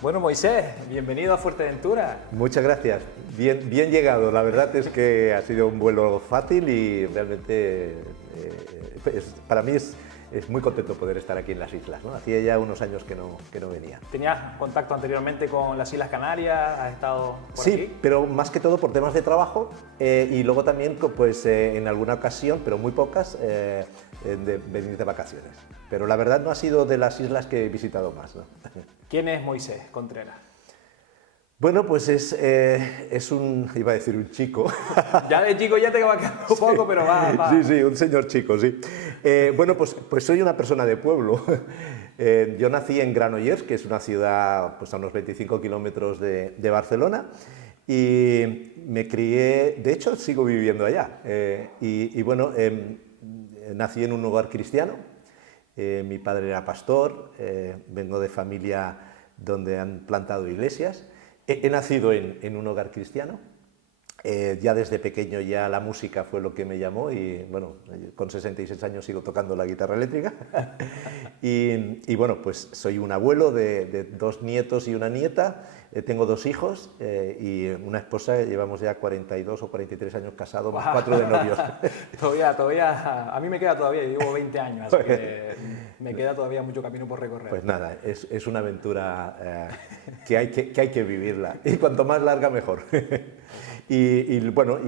Bueno, Moisés, bienvenido a Fuerteventura. Muchas gracias. Bien llegado. La verdad es que ha sido un vuelo fácil y realmente para mí es muy contento poder estar aquí en las islas, ¿no? Hacía ya unos años que no venía. ¿Tenías contacto anteriormente con las Islas Canarias? ¿Has estado por Sí, aquí? pero más que todo por temas de trabajo y luego también pues, en alguna ocasión, pero muy pocas, de venir de vacaciones. Pero la verdad no ha sido de las islas que he visitado más, ¿no? ¿Quién es Moisés Contreras? Bueno, pues es iba a decir un chico. Ya de chico ya te va quedando un poco, pero va. Sí, un señor chico, sí. Bueno, pues soy una persona de pueblo. Yo nací en Granollers, que es una ciudad pues, a unos 25 kilómetros de Barcelona, y me crié, de hecho sigo viviendo allá. Bueno, nací en un hogar cristiano. Mi padre era pastor, vengo de familia donde han plantado iglesias. He nacido en un hogar cristiano, ya desde pequeño ya la música fue lo que me llamó y bueno, con 66 años sigo tocando la guitarra eléctrica y bueno, pues soy un abuelo de 2 nietos y una nieta, tengo 2 hijos y una esposa, llevamos ya 42 o 43 años casados, más 4 de novios. Todavía, a mí me queda todavía, yo llevo 20 años, así que me queda todavía mucho camino por recorrer. Pues nada, es una aventura que hay que vivirla y cuanto más larga mejor. Bueno,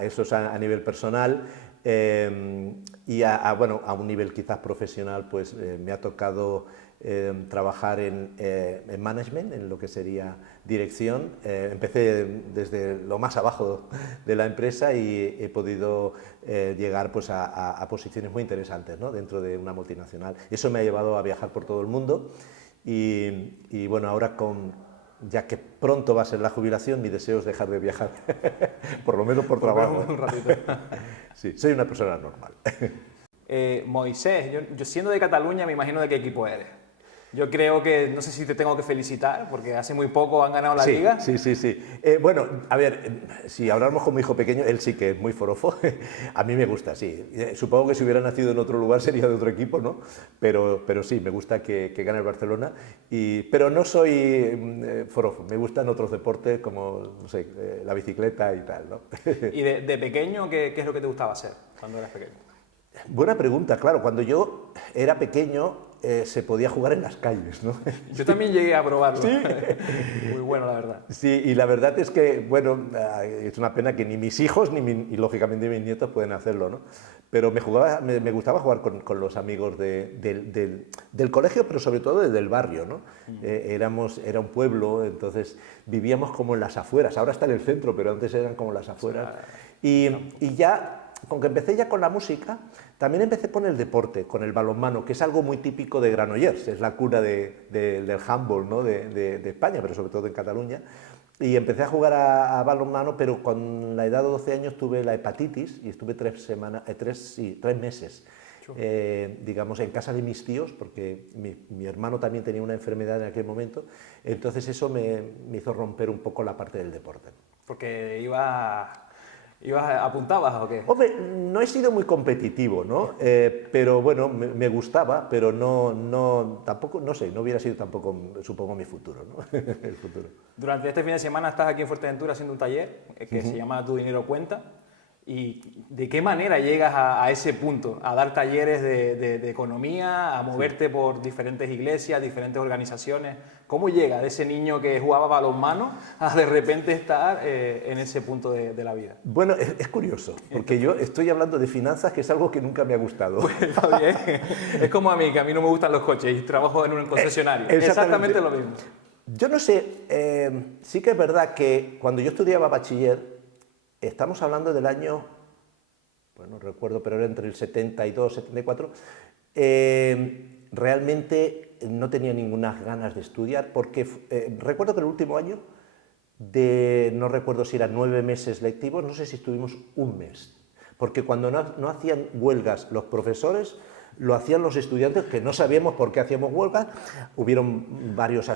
eso es a nivel personal y bueno, a un nivel quizás profesional, pues me ha tocado trabajar en management, en lo que sería dirección. Empecé desde lo más abajo de la empresa y he podido llegar pues, a posiciones muy interesantes, ¿no? Dentro de una multinacional. Eso me ha llevado a viajar por todo el mundo y bueno, ahora ya que pronto va a ser la jubilación, mi deseo es dejar de viajar, por lo menos por trabajo. Un ratito. Sí, soy una persona normal. Moisés, yo siendo de Cataluña me imagino de qué equipo eres. Yo creo que, no sé si te tengo que felicitar, porque hace muy poco han ganado la Liga. Sí. Bueno, a ver, si hablamos con mi hijo pequeño, él sí que es muy forofo. A mí me gusta, sí. Supongo que si hubiera nacido en otro lugar sería de otro equipo, ¿no? Pero sí, me gusta que gane el Barcelona. Pero no soy forofo, me gustan otros deportes como, no sé, la bicicleta y tal, ¿no? ¿Y de pequeño qué es lo que te gustaba hacer cuando eras pequeño? Buena pregunta, claro. Cuando yo era pequeño se podía jugar en las calles, ¿no? Yo también llegué a probarlo. ¿Sí? Muy bueno, la verdad. Sí, y la verdad es que, bueno, es una pena que ni mis hijos y lógicamente mis nietos pueden hacerlo, ¿no? Pero me gustaba jugar con los amigos del colegio, pero sobre todo del barrio, ¿no? Era un pueblo, entonces vivíamos como en las afueras. Ahora está en el centro, pero antes eran como las afueras. Y ya, con que empecé ya con la música, también empecé con el deporte, con el balonmano, que es algo muy típico de Granollers, es la cuna del handball, ¿no? de España, pero sobre todo en Cataluña. Y empecé a jugar a balonmano, pero con la edad de 12 años tuve la hepatitis y estuve 3 meses, digamos, en casa de mis tíos, porque mi hermano también tenía una enfermedad en aquel momento, entonces eso me hizo romper un poco la parte del deporte. Porque ¿apuntabas o qué? Hombre, no he sido muy competitivo, ¿no? Pero bueno, me gustaba, pero tampoco, no sé, no hubiera sido tampoco, supongo, mi futuro, ¿no? El futuro. Durante este fin de semana estás aquí en Fuerteventura haciendo un taller que se llama Tu Dinero Cuenta. ¿Y de qué manera llegas a ese punto? A dar talleres de economía, a moverte por diferentes iglesias, diferentes organizaciones. ¿Cómo llega de ese niño que jugaba balonmano a de repente estar en ese punto de la vida? Bueno, es curioso, porque yo estoy hablando de finanzas, que es algo que nunca me ha gustado. Está bien. Es como a mí, que a mí no me gustan los coches y trabajo en un concesionario. Exactamente lo mismo. Yo no sé, sí que es verdad que cuando yo estudiaba bachiller, estamos hablando del año, bueno, no recuerdo, pero era entre el 72 y 74, realmente no tenía ninguna ganas de estudiar, porque recuerdo que el último año, no recuerdo si eran 9 meses lectivos, no sé si estuvimos un mes, porque cuando no hacían huelgas los profesores, lo hacían los estudiantes, que no sabíamos por qué hacíamos huelgas. Hubieron varios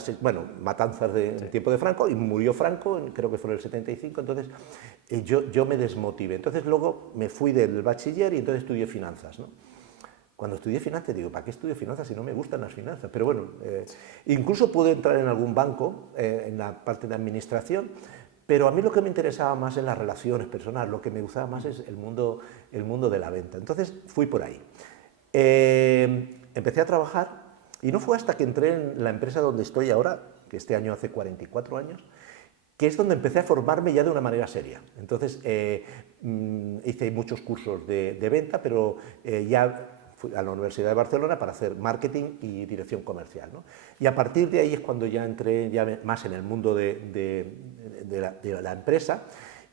matanzas en tiempo de Franco, y murió Franco, creo que fue en el 75, entonces yo me desmotivé. Entonces luego me fui del bachiller y entonces estudié finanzas, ¿no? Cuando estudié finanzas, digo, ¿para qué estudio finanzas si no me gustan las finanzas? Pero bueno, incluso pude entrar en algún banco, en la parte de administración, pero a mí lo que me interesaba más es las relaciones personales, lo que me gustaba más es el mundo de la venta. Entonces fui por ahí. Empecé a trabajar y no fue hasta que entré en la empresa donde estoy ahora, que este año hace 44 años, que es donde empecé a formarme ya de una manera seria. Entonces hice muchos cursos de venta, pero ya fui a la Universidad de Barcelona para hacer marketing y dirección comercial, ¿no? Y a partir de ahí es cuando ya entré ya más en el mundo de la empresa,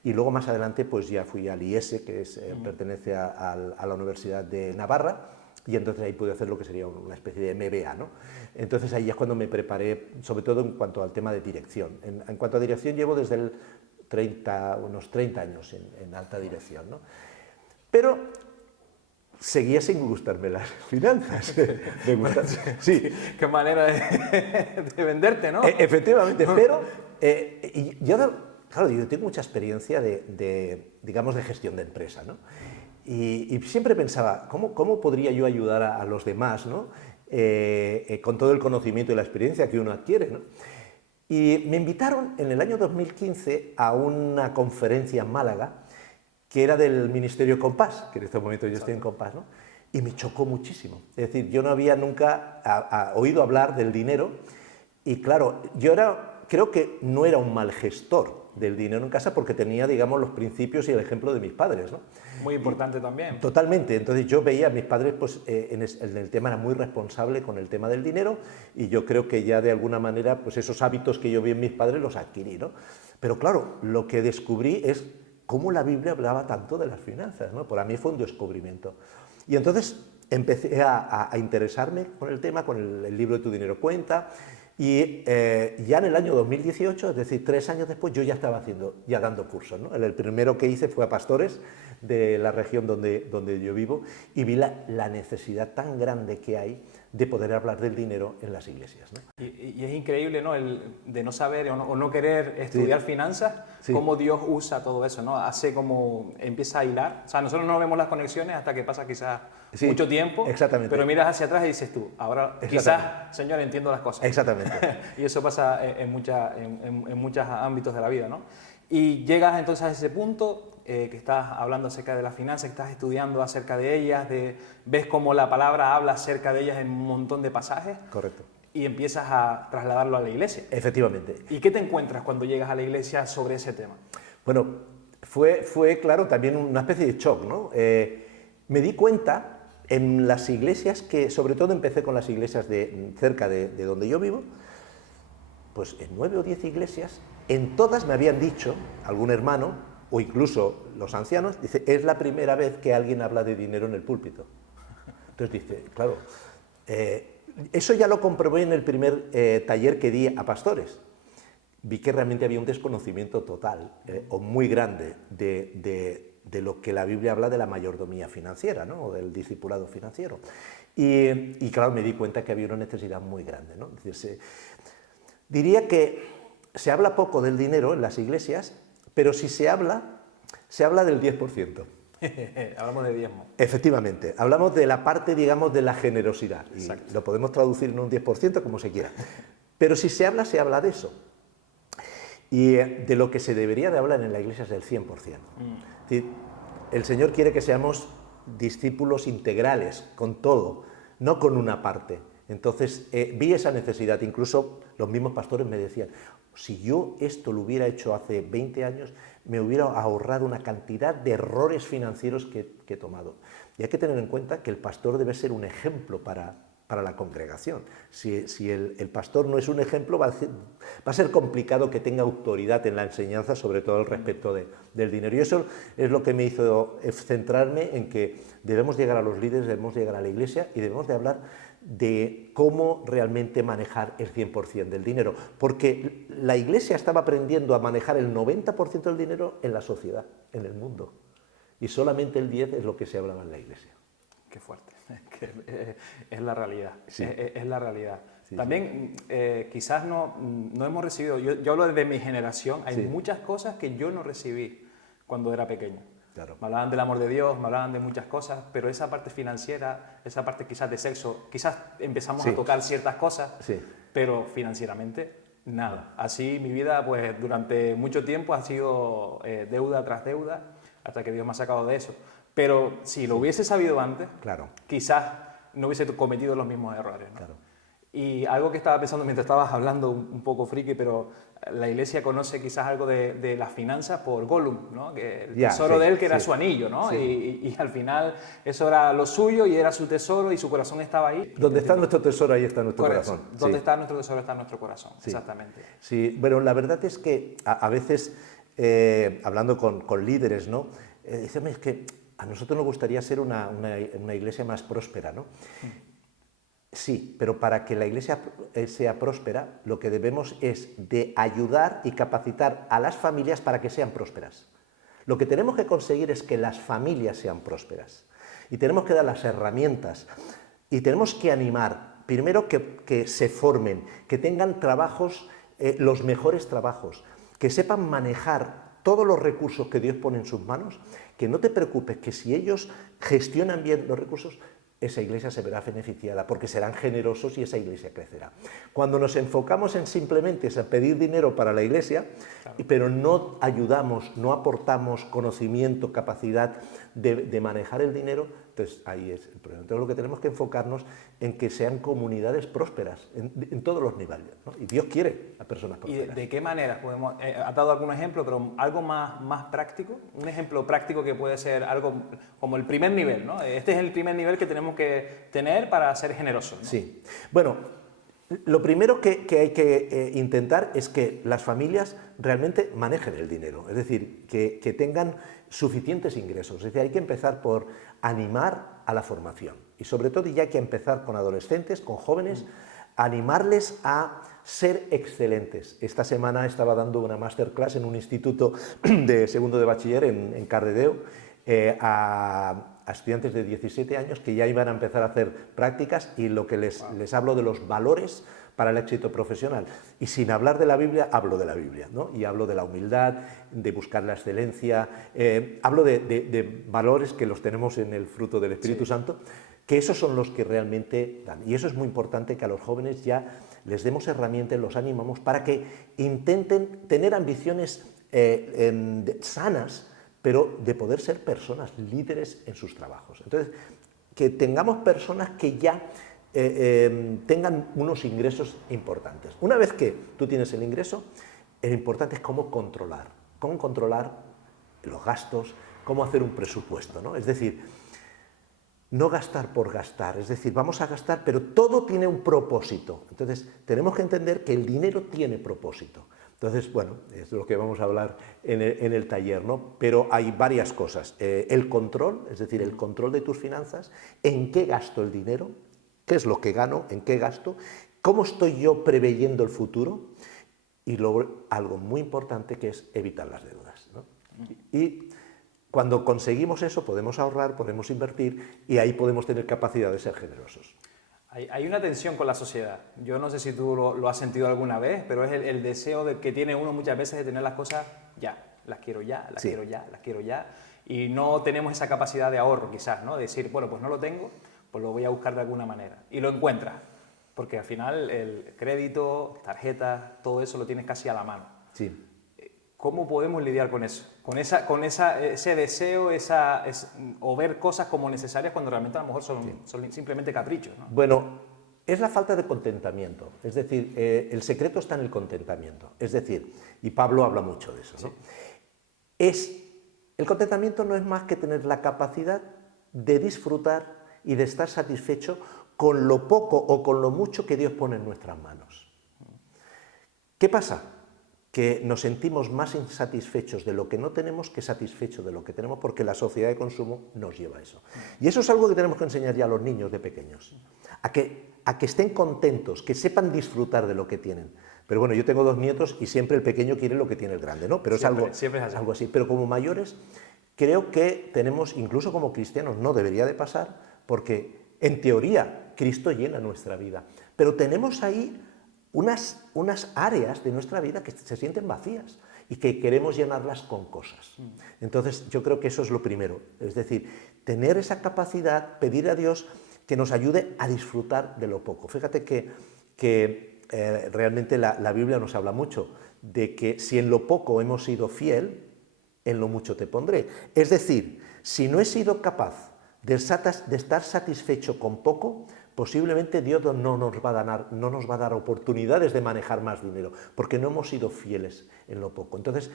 y luego más adelante pues ya fui al IES, que pertenece a la Universidad de Navarra, y entonces ahí pude hacer lo que sería una especie de MBA, ¿no? Entonces ahí es cuando me preparé, sobre todo en cuanto al tema de dirección. En cuanto a dirección llevo desde unos 30 años en alta dirección, ¿no? Pero seguía sin gustarme las finanzas. Me gustan, sí. Qué manera de venderte, ¿no? Efectivamente, pero claro, yo tengo mucha experiencia digamos, de gestión de empresa, ¿no? Y siempre pensaba, ¿cómo podría yo ayudar a los demás, ¿no? Con todo el conocimiento y la experiencia que uno adquiere, ¿no? Y me invitaron en el año 2015 a una conferencia en Málaga, que era del Ministerio Compás, que en este momento yo estoy en Compás, ¿no? Y me chocó muchísimo. Es decir, yo no había nunca oído hablar del dinero, y claro, creo que no era un mal gestor del dinero en casa, porque tenía, digamos, los principios y el ejemplo de mis padres, ¿no? Muy importante también. Totalmente. Entonces yo veía a mis padres, pues en el tema era muy responsable con el tema del dinero, y yo creo que ya de alguna manera pues esos hábitos que yo vi en mis padres los adquirí, ¿no? Pero claro, lo que descubrí es cómo la Biblia hablaba tanto de las finanzas, ¿no? Para mí fue un descubrimiento. Y entonces empecé a interesarme con el tema, con el libro de Tu Dinero Cuenta, y ya en el año 2018, es decir, 3 años después, yo ya estaba dando cursos, ¿no? El primero que hice fue a pastores de la región donde yo vivo, y vi la necesidad tan grande que hay de poder hablar del dinero en las iglesias, ¿no? Y es increíble, ¿no? De no saber o no querer estudiar finanzas, sí, cómo Dios usa todo eso, ¿no? Hace como empieza a hilar. O sea, nosotros no vemos las conexiones hasta que pasa quizás mucho tiempo. Exactamente. Pero miras hacia atrás y dices tú, ahora quizás, Señor, entiendo las cosas. Exactamente. Y eso pasa en muchos ámbitos de la vida, ¿no? Y llegas entonces a ese punto que estás hablando acerca de las finanzas, que estás estudiando acerca de ellas, ves cómo la palabra habla acerca de ellas en un montón de pasajes. Correcto. Y empiezas a trasladarlo a la iglesia. Efectivamente. ¿Y qué te encuentras cuando llegas a la iglesia sobre ese tema? Bueno, fue claro, también una especie de shock, ¿no? Me di cuenta en las iglesias sobre todo empecé con las iglesias cerca de donde yo vivo, pues en 9 o 10 iglesias, en todas me habían dicho, algún hermano, o incluso los ancianos, dice, es la primera vez que alguien habla de dinero en el púlpito. Entonces dice, claro, eso ya lo comprobé en el primer taller que di a pastores. Vi que realmente había un desconocimiento total o muy grande de lo que la Biblia habla de la mayordomía financiera, ¿no? O del discipulado financiero. Y claro, me di cuenta que había una necesidad muy grande, ¿no? Entonces, diría que se habla poco del dinero en las iglesias, pero si se habla del 10%. Hablamos de diezmo. Efectivamente, hablamos de la parte, digamos, de la generosidad. Y lo podemos traducir en un 10% como se quiera. Pero si se habla de eso. Y de lo que se debería de hablar en la iglesia es del 100%. Es decir, el Señor quiere que seamos discípulos integrales, con todo, no con una parte. Entonces vi esa necesidad, incluso los mismos pastores me decían, si yo esto lo hubiera hecho hace 20 años, me hubiera ahorrado una cantidad de errores financieros que he tomado. Y hay que tener en cuenta que el pastor debe ser un ejemplo para la congregación. Si el pastor no es un ejemplo, va a ser complicado que tenga autoridad en la enseñanza, sobre todo al respecto del dinero. Y eso es lo que me hizo centrarme en que debemos llegar a los líderes, debemos llegar a la iglesia y debemos de hablar de cómo realmente manejar el 100% del dinero, porque la iglesia estaba aprendiendo a manejar el 90% del dinero en la sociedad, en el mundo, y solamente el 10% es lo que se hablaba en la iglesia. Qué fuerte, es la realidad, sí. es la realidad. Sí, también quizás no hemos recibido, yo hablo de mi generación, hay sí. muchas cosas que yo no recibí cuando era pequeño. Claro. Me hablaban del amor de Dios, me hablaban de muchas cosas, pero esa parte financiera, esa parte quizás de sexo, quizás empezamos a tocar ciertas cosas, pero financieramente nada. Así mi vida, pues durante mucho tiempo ha sido deuda tras deuda, hasta que Dios me ha sacado de eso. Pero si lo hubiese sabido antes, quizás no hubiese cometido los mismos errores, ¿no? Claro. Y algo que estaba pensando mientras estabas hablando, un poco friki, pero la Iglesia conoce quizás algo de las finanzas por Gollum, ¿no? Que el tesoro de él, que era su anillo, ¿no? Y al final eso era lo suyo y era su tesoro y su corazón estaba ahí. Donde está nuestro tesoro, ahí está nuestro corazón. Donde está nuestro tesoro, está nuestro corazón, exactamente. Sí, bueno, la verdad es que a veces, hablando con líderes, ¿no? Dicen, es que a nosotros nos gustaría ser una iglesia más próspera, ¿no? Sí, pero para que la Iglesia sea próspera, lo que debemos es de ayudar y capacitar a las familias para que sean prósperas. Lo que tenemos que conseguir es que las familias sean prósperas. Y tenemos que dar las herramientas. Y tenemos que animar, primero que se formen, que tengan trabajos, los mejores trabajos, que sepan manejar todos los recursos que Dios pone en sus manos, que no te preocupes, que si ellos gestionan bien los recursos, esa iglesia se verá beneficiada porque serán generosos y esa iglesia crecerá. Cuando nos enfocamos en simplemente pedir dinero para la iglesia, pero no ayudamos, no aportamos conocimiento, capacidad de manejar el dinero, entonces ahí es el problema. Entonces lo que tenemos que enfocarnos en que sean comunidades prósperas en todos los niveles, ¿no? Y Dios quiere a personas prósperas. ¿Y de qué manera podemos? Has dado algún ejemplo, pero algo más práctico, un ejemplo práctico que puede ser algo como el primer nivel, ¿no? Este es el primer nivel que tenemos que tener para ser generosos, ¿no? Sí. Bueno, lo primero que hay que intentar es que las familias realmente manejen el dinero, es decir, que tengan suficientes ingresos. Es decir, hay que empezar por animar a la formación y sobre todo ya hay que empezar con adolescentes, con jóvenes, animarles a ser excelentes. Esta semana estaba dando una masterclass en un instituto de segundo de bachiller en Cardedeu a estudiantes de 17 años que ya iban a empezar a hacer prácticas y lo que les hablo de los valores para el éxito profesional. Y sin hablar de la Biblia, hablo de la Biblia, ¿no? Y hablo de la humildad, de buscar la excelencia, hablo de valores que los tenemos en el fruto del Espíritu Santo, que esos son los que realmente dan. Y eso es muy importante, que a los jóvenes ya les demos herramientas, los animamos para que intenten tener ambiciones sanas, pero de poder ser personas líderes en sus trabajos. Entonces, que tengamos personas que ya tengan unos ingresos importantes. Una vez que tú tienes el ingreso, lo importante es cómo controlar los gastos, cómo hacer un presupuesto, ¿no? Es decir, no gastar por gastar, es decir, vamos a gastar, pero todo tiene un propósito. Entonces, tenemos que entender que el dinero tiene propósito. Entonces, bueno, es lo que vamos a hablar en el taller, ¿no? Pero hay varias cosas. El control, es decir, el control de tus finanzas, en qué gasto el dinero, qué es lo que gano, en qué gasto, cómo estoy yo preveyendo el futuro y luego algo muy importante que es evitar las deudas, ¿no? Y cuando conseguimos eso podemos ahorrar, podemos invertir y ahí podemos tener capacidad de ser generosos. Hay una tensión con la sociedad. Yo no sé si tú lo has sentido alguna vez, pero es el deseo que tiene uno muchas veces de tener las cosas ya. Las quiero ya, las quiero ya, las quiero ya. Y no tenemos esa capacidad de ahorro, quizás, ¿no? De decir, bueno, pues no lo tengo, pues lo voy a buscar de alguna manera. Y lo encuentras. Porque al final el crédito, tarjetas, todo eso lo tienes casi a la mano. Sí. ¿Cómo podemos lidiar con eso? Con ese deseo, o ver cosas como necesarias cuando realmente a lo mejor son simplemente caprichos, ¿no? Bueno, es la falta de contentamiento. Es decir, el secreto está en el contentamiento. Es decir, y Pablo habla mucho de eso, ¿no? El contentamiento no es más que tener la capacidad de disfrutar y de estar satisfecho con lo poco o con lo mucho que Dios pone en nuestras manos. ¿Qué pasa? Que nos sentimos más insatisfechos de lo que no tenemos que satisfechos de lo que tenemos, porque la sociedad de consumo nos lleva a eso. Y eso es algo que tenemos que enseñar ya a los niños de pequeños, a que estén contentos, que sepan disfrutar de lo que tienen. Pero bueno, yo tengo 2 nietos y siempre el pequeño quiere lo que tiene el grande, ¿no? Pero siempre es algo así. Pero como mayores, creo que tenemos, incluso como cristianos, no debería de pasar, porque en teoría Cristo llena nuestra vida, pero tenemos ahí unas áreas de nuestra vida que se sienten vacías y que queremos llenarlas con cosas. Entonces yo creo que eso es lo primero, es decir, tener esa capacidad, pedir a Dios que nos ayude a disfrutar de lo poco. Fíjate que realmente la Biblia nos habla mucho de que si en lo poco hemos sido fiel, en lo mucho te pondré. Es decir, si no he sido capaz de estar satisfecho con poco, posiblemente Dios no nos va a dar oportunidades de manejar más dinero, porque no hemos sido fieles en lo poco. Entonces,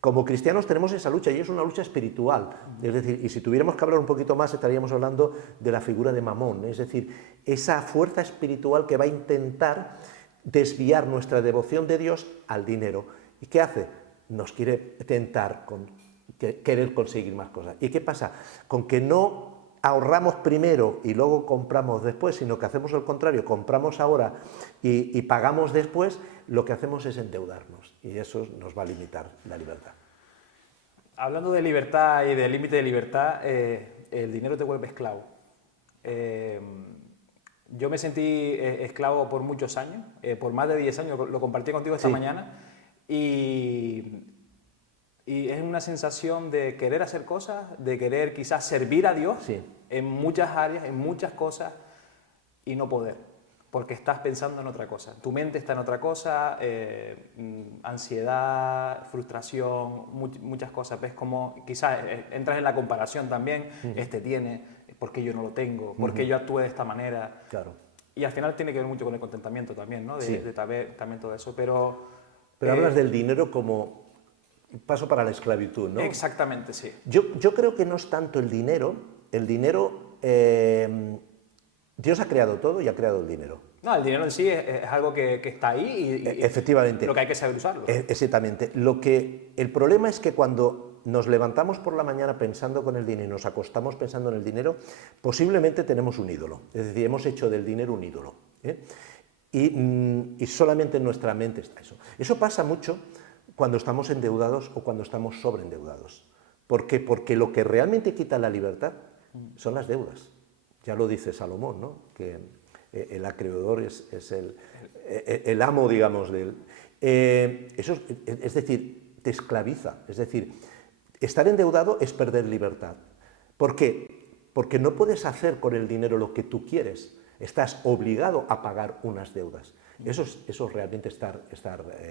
como cristianos tenemos esa lucha y es una lucha espiritual. Es decir, y si tuviéramos que hablar un poquito más, estaríamos hablando de la figura de Mamón, es decir, esa fuerza espiritual que va a intentar desviar nuestra devoción de Dios al dinero. ¿Y qué hace? Nos quiere tentar con querer conseguir más cosas. ¿Y qué pasa? Con que no ahorramos primero y luego compramos después, sino que hacemos el contrario, compramos ahora y pagamos después, lo que hacemos es endeudarnos y eso nos va a limitar la libertad. Hablando de libertad y de límite de libertad, el dinero te vuelve esclavo. Yo me sentí esclavo por muchos años, por más de 10 años, lo compartí contigo esta mañana, y es una sensación de querer hacer cosas, de querer quizás servir a Dios en muchas áreas, en muchas cosas, y no poder, porque estás pensando en otra cosa. Tu mente está en otra cosa, ansiedad, frustración, muchas cosas. Ves como quizás entras en la comparación también, este tiene, ¿por qué yo no lo tengo? ¿Por qué yo actúe de esta manera? Claro. Y al final tiene que ver mucho con el contentamiento también, ¿no? También todo eso, pero hablas del dinero como paso para la esclavitud, ¿no? Exactamente, sí. Yo creo que no es tanto el dinero, Dios ha creado todo y ha creado el dinero. No, el dinero en sí es algo que está ahí y efectivamente. Lo que hay que saber usarlo. Exactamente. El problema es que cuando nos levantamos por la mañana pensando con el dinero y nos acostamos pensando en el dinero, posiblemente tenemos un ídolo. Es decir, hemos hecho del dinero un ídolo. Y solamente en nuestra mente está eso. Eso pasa mucho cuando estamos endeudados o cuando estamos sobreendeudados. ¿Por qué? Porque lo que realmente quita la libertad son las deudas. Ya lo dice Salomón, ¿no? Que el acreedor es el amo, digamos, de él. Eso es decir, te esclaviza. Es decir, estar endeudado es perder libertad. ¿Por qué? Porque no puedes hacer con el dinero lo que tú quieres. Estás obligado a pagar unas deudas. Eso es realmente estar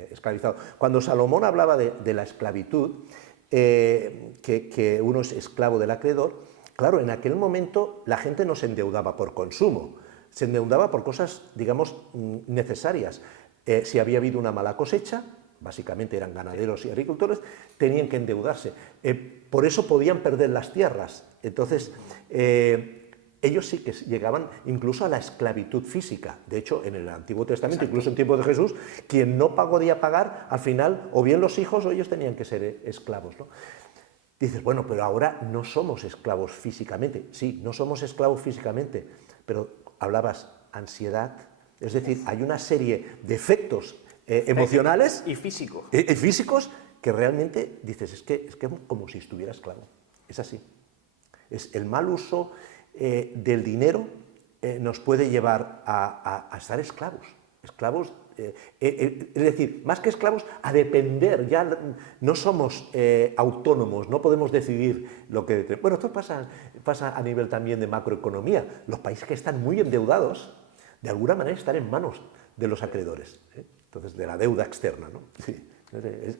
esclavizado. Cuando Salomón hablaba de la esclavitud, que uno es esclavo del acreedor, claro, en aquel momento la gente no se endeudaba por consumo, se endeudaba por cosas, digamos, necesarias. Si había habido una mala cosecha, básicamente eran ganaderos y agricultores, tenían que endeudarse. Por eso podían perder las tierras. Entonces, ellos sí que llegaban incluso a la esclavitud física. De hecho, en el Antiguo Testamento, incluso en tiempo de Jesús, quien no podía pagar, al final, o bien los hijos o ellos tenían que ser esclavos, ¿no? Dices, bueno, pero ahora no somos esclavos físicamente. Sí, no somos esclavos físicamente, pero hablabas ansiedad, es decir, hay una serie de efectos emocionales y físicos. Físicos que realmente dices, es que es como si estuviera esclavo. Es así. Es el mal uso del dinero nos puede llevar a estar esclavos. Esclavos, es decir, más que esclavos, a depender. Ya no somos autónomos, no podemos decidir lo que... Bueno, esto pasa a nivel también de macroeconomía. Los países que están muy endeudados, de alguna manera están en manos de los acreedores. Entonces, de la deuda externa, ¿no? Sí,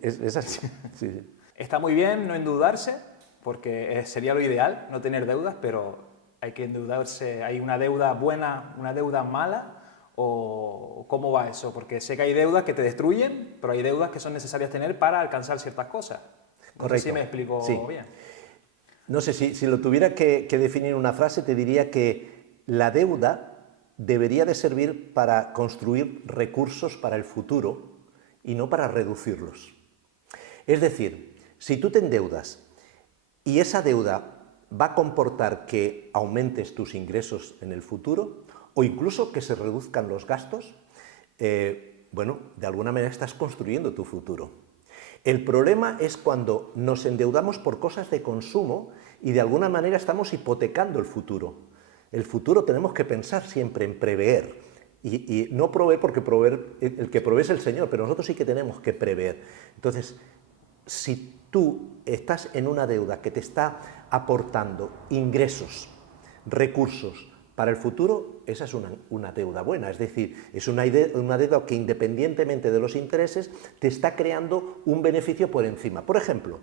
es así. Sí. Está muy bien no endeudarse, porque sería lo ideal, no tener deudas, pero hay que endeudarse. ¿Hay una deuda buena, una deuda mala? ¿O cómo va eso? Porque sé que hay deudas que te destruyen, pero hay deudas que son necesarias tener para alcanzar ciertas cosas. No sé si me explico bien. No sé, si lo tuviera que definir en una frase, te diría que la deuda debería de servir para construir recursos para el futuro y no para reducirlos. Es decir, si tú te endeudas y esa deuda va a comportar que aumentes tus ingresos en el futuro o incluso que se reduzcan los gastos, bueno, de alguna manera estás construyendo tu futuro. El problema es cuando nos endeudamos por cosas de consumo y de alguna manera estamos hipotecando el futuro. El futuro tenemos que pensar siempre en prever y no proveer, porque el que provee es el Señor, pero nosotros sí que tenemos que prever. Entonces, si tú estás en una deuda que te está aportando ingresos, recursos para el futuro, esa es una deuda buena, es decir, es una deuda que independientemente de los intereses te está creando un beneficio por encima. Por ejemplo,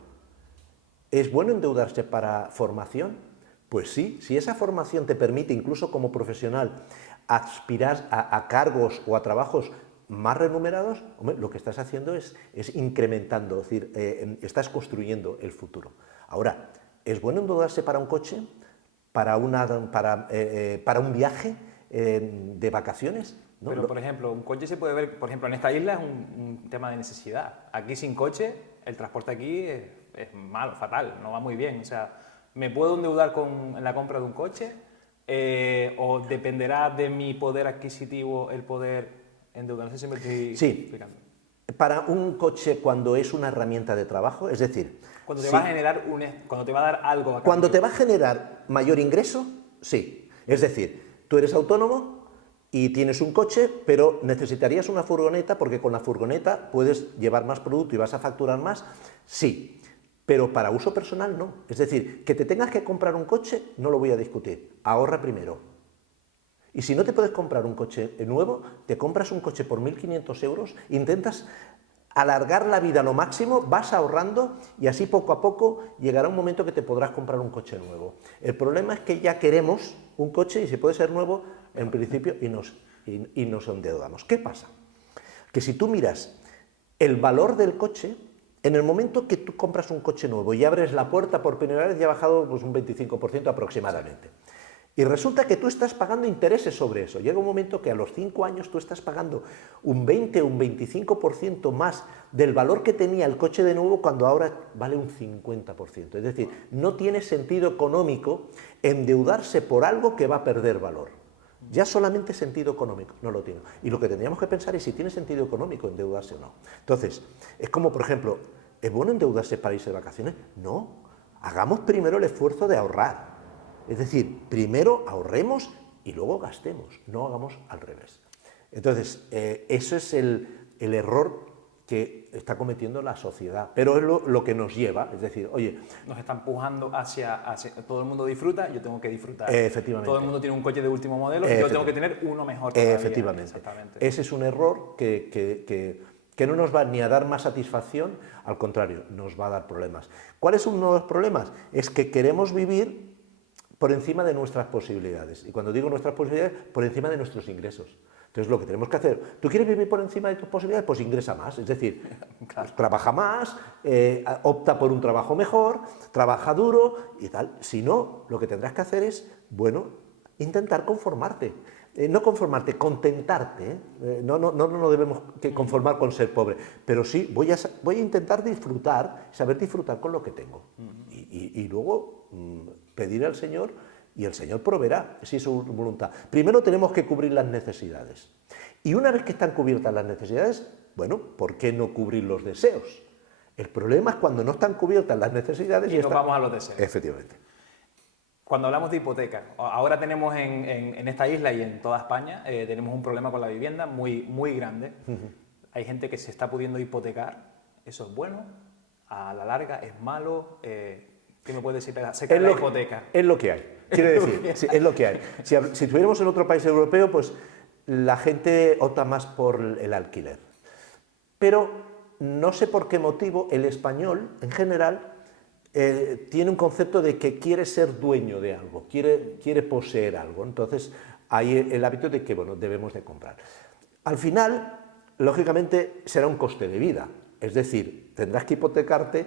¿es bueno endeudarse para formación? Pues sí, si esa formación te permite incluso como profesional aspirar a cargos o a trabajos más remunerados, hombre, lo que estás haciendo es incrementando, es decir, estás construyendo el futuro. Ahora, ¿es bueno endeudarse para un coche? ¿Para un viaje de vacaciones? ¿No? Pero, por ejemplo, un coche se puede ver, por ejemplo, en esta isla es un tema de necesidad. Aquí sin coche, el transporte aquí es malo, fatal, no va muy bien. O sea, ¿me puedo endeudar en la compra de un coche? ¿O dependerá de mi poder adquisitivo el poder endeudar? No sé si me estoy explicando. Para un coche cuando es una herramienta de trabajo, es decir... Cuando te va a generar cuando te va a dar algo a cambio. Cuando te va a generar mayor ingreso, sí. Es decir, tú eres autónomo y tienes un coche, pero necesitarías una furgoneta porque con la furgoneta puedes llevar más producto y vas a facturar más, sí. Pero para uso personal no. Es decir, que te tengas que comprar un coche, no lo voy a discutir. Ahorra primero. Y si no te puedes comprar un coche nuevo, te compras un coche por 1.500 euros, intentas alargar la vida a lo máximo, vas ahorrando y así poco a poco llegará un momento que te podrás comprar un coche nuevo. El problema es que ya queremos un coche y si puede ser nuevo, en principio, y nos endeudamos. ¿Qué pasa? Que si tú miras el valor del coche, en el momento que tú compras un coche nuevo y abres la puerta por primera vez, ya ha bajado pues, un 25% aproximadamente. Y resulta que tú estás pagando intereses sobre eso. Llega un momento que a los 5 años tú estás pagando un 20 o un 25% más del valor que tenía el coche de nuevo cuando ahora vale un 50%. Es decir, no tiene sentido económico endeudarse por algo que va a perder valor. Ya solamente sentido económico no lo tiene. Y lo que tendríamos que pensar es si tiene sentido económico endeudarse o no. Entonces, es como, por ejemplo, ¿es bueno endeudarse para irse de vacaciones? No. Hagamos primero el esfuerzo de ahorrar. Es decir, primero ahorremos y luego gastemos, no hagamos al revés. Entonces, eso es el error que está cometiendo la sociedad, pero es lo que nos lleva, es decir, oye... Nos está empujando hacia todo el mundo disfruta, yo tengo que disfrutar. Efectivamente. Todo el mundo tiene un coche de último modelo, yo tengo que tener uno mejor todavía. Efectivamente. Exactamente. Ese es un error que no nos va ni a dar más satisfacción, al contrario, nos va a dar problemas. ¿Cuál es uno de los problemas? Es que queremos vivir por encima de nuestras posibilidades. Y cuando digo nuestras posibilidades, por encima de nuestros ingresos. Entonces, lo que tenemos que hacer, ¿tú quieres vivir por encima de tus posibilidades? Pues ingresa más, es decir, claro, trabaja más, opta por un trabajo mejor, trabaja duro y tal. Si no, lo que tendrás que hacer es, bueno, intentar conformarte. No conformarte, contentarte. No debemos conformar con ser pobre, pero sí voy a intentar disfrutar, saber disfrutar con lo que tengo. Y luego pedir al Señor y el Señor proveerá, si es su voluntad. Primero tenemos que cubrir las necesidades. Y una vez que están cubiertas las necesidades, bueno, ¿por qué no cubrir los deseos? El problema es cuando no están cubiertas las necesidades y nos vamos a los deseos. Efectivamente. Cuando hablamos de hipoteca, ahora tenemos en esta isla y en toda España, tenemos un problema con la vivienda muy, muy grande. Hay gente que se está pudiendo hipotecar. ¿Eso es bueno? ¿A la larga es malo? ¿Qué me puedes decir acerca de la hipoteca? Es lo que hay. Quiere decir, sí, es lo que hay. Si estuviéramos en otro país europeo, pues la gente opta más por el alquiler. Pero no sé por qué motivo el español, en general, tiene un concepto de que quiere ser dueño de algo, quiere poseer algo. Entonces, hay el hábito de que, bueno, debemos de comprar. Al final, lógicamente, será un coste de vida. Es decir, tendrás que hipotecarte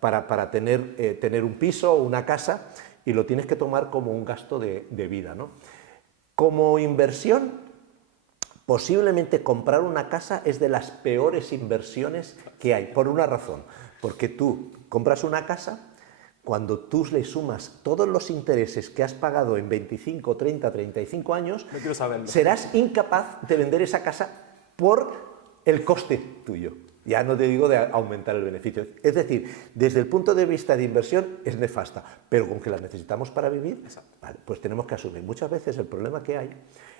para tener un piso o una casa y lo tienes que tomar como un gasto de vida, ¿no? Como inversión, posiblemente comprar una casa es de las peores inversiones que hay, por una razón. Porque tú compras una casa, cuando tú le sumas todos los intereses que has pagado en 25, 30, 35 años, no quiero saberlo, serás incapaz de vender esa casa por el coste tuyo. Ya no te digo de aumentar el beneficio. Es decir, desde el punto de vista de inversión es nefasta, pero con que la necesitamos para vivir, vale, pues tenemos que asumir. Muchas veces el problema que hay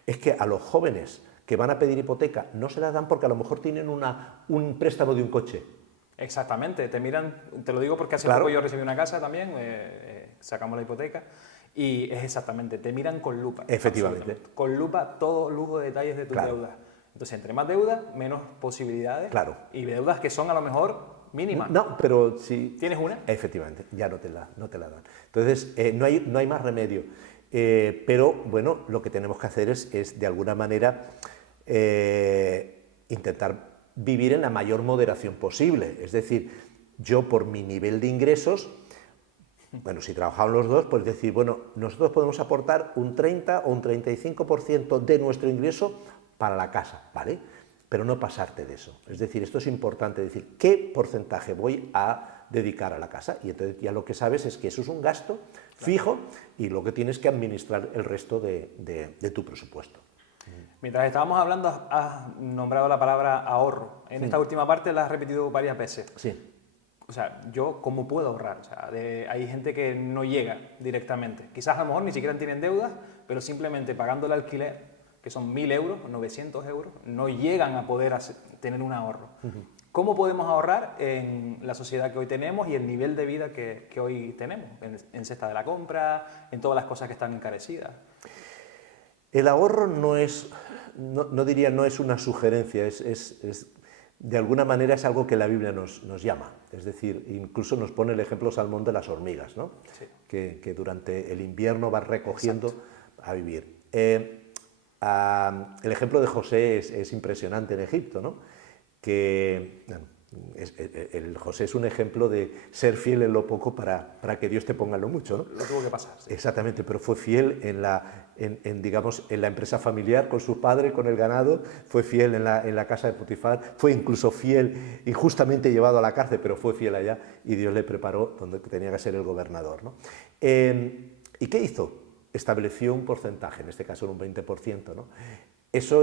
es que a los jóvenes que van a pedir hipoteca no se la dan porque a lo mejor tienen un préstamo de un coche. Exactamente, te miran, te lo digo porque hace Claro. poco yo recibí una casa también, sacamos la hipoteca y es exactamente, te miran con lupa. Efectivamente. Absolutamente. Con lupa todo lujo de detalles de tus Claro. deudas. Entonces, entre más deudas, menos posibilidades. Claro. Y deudas que son a lo mejor mínimas. No, pero si... ¿Tienes una? Efectivamente, ya no te la dan. Entonces, no hay más remedio. Pero, bueno, lo que tenemos que hacer es de alguna manera, intentar vivir en la mayor moderación posible. Es decir, yo por mi nivel de ingresos, bueno, si trabajamos los dos, pues decir, bueno, nosotros podemos aportar un 30 o un 35% de nuestro ingreso para la casa, ¿vale? Pero no pasarte de eso. Es decir, esto es importante, decir, ¿qué porcentaje voy a dedicar a la casa? Y entonces ya lo que sabes es que eso es un gasto fijo y lo que tienes que administrar el resto de tu presupuesto. Mientras estábamos hablando, has nombrado la palabra ahorro. En esta última parte la has repetido varias veces. Sí. O sea, ¿yo cómo puedo ahorrar? O sea, hay gente que no llega directamente. Quizás a lo mejor ni siquiera tienen deudas, pero simplemente pagando el alquiler, que son 1.000 euros, 900 euros, no llegan a poder tener un ahorro. ¿Cómo podemos ahorrar en la sociedad que hoy tenemos y el nivel de vida que hoy tenemos? En cesta de la compra, en todas las cosas que están encarecidas. El ahorro no es, no diría, no es una sugerencia, de alguna manera es algo que la Biblia nos llama. Es decir, incluso nos pone el ejemplo Salmón de las hormigas, ¿no? Sí. Que durante el invierno vas recogiendo. Exacto. A vivir. El ejemplo de José es impresionante en Egipto, ¿no? Que bueno, el José es un ejemplo de ser fiel en lo poco para que Dios te ponga en lo mucho, ¿no? Lo tuvo que pasar. Sí. Exactamente, pero fue fiel digamos, en la empresa familiar, con su padre, con el ganado, fue fiel en la casa de Potifar, fue incluso fiel, injustamente llevado a la cárcel, pero fue fiel allá y Dios le preparó donde tenía que ser el gobernador, ¿no? ¿Y qué hizo? Estableció un porcentaje, en este caso un 20%, ¿no? Eso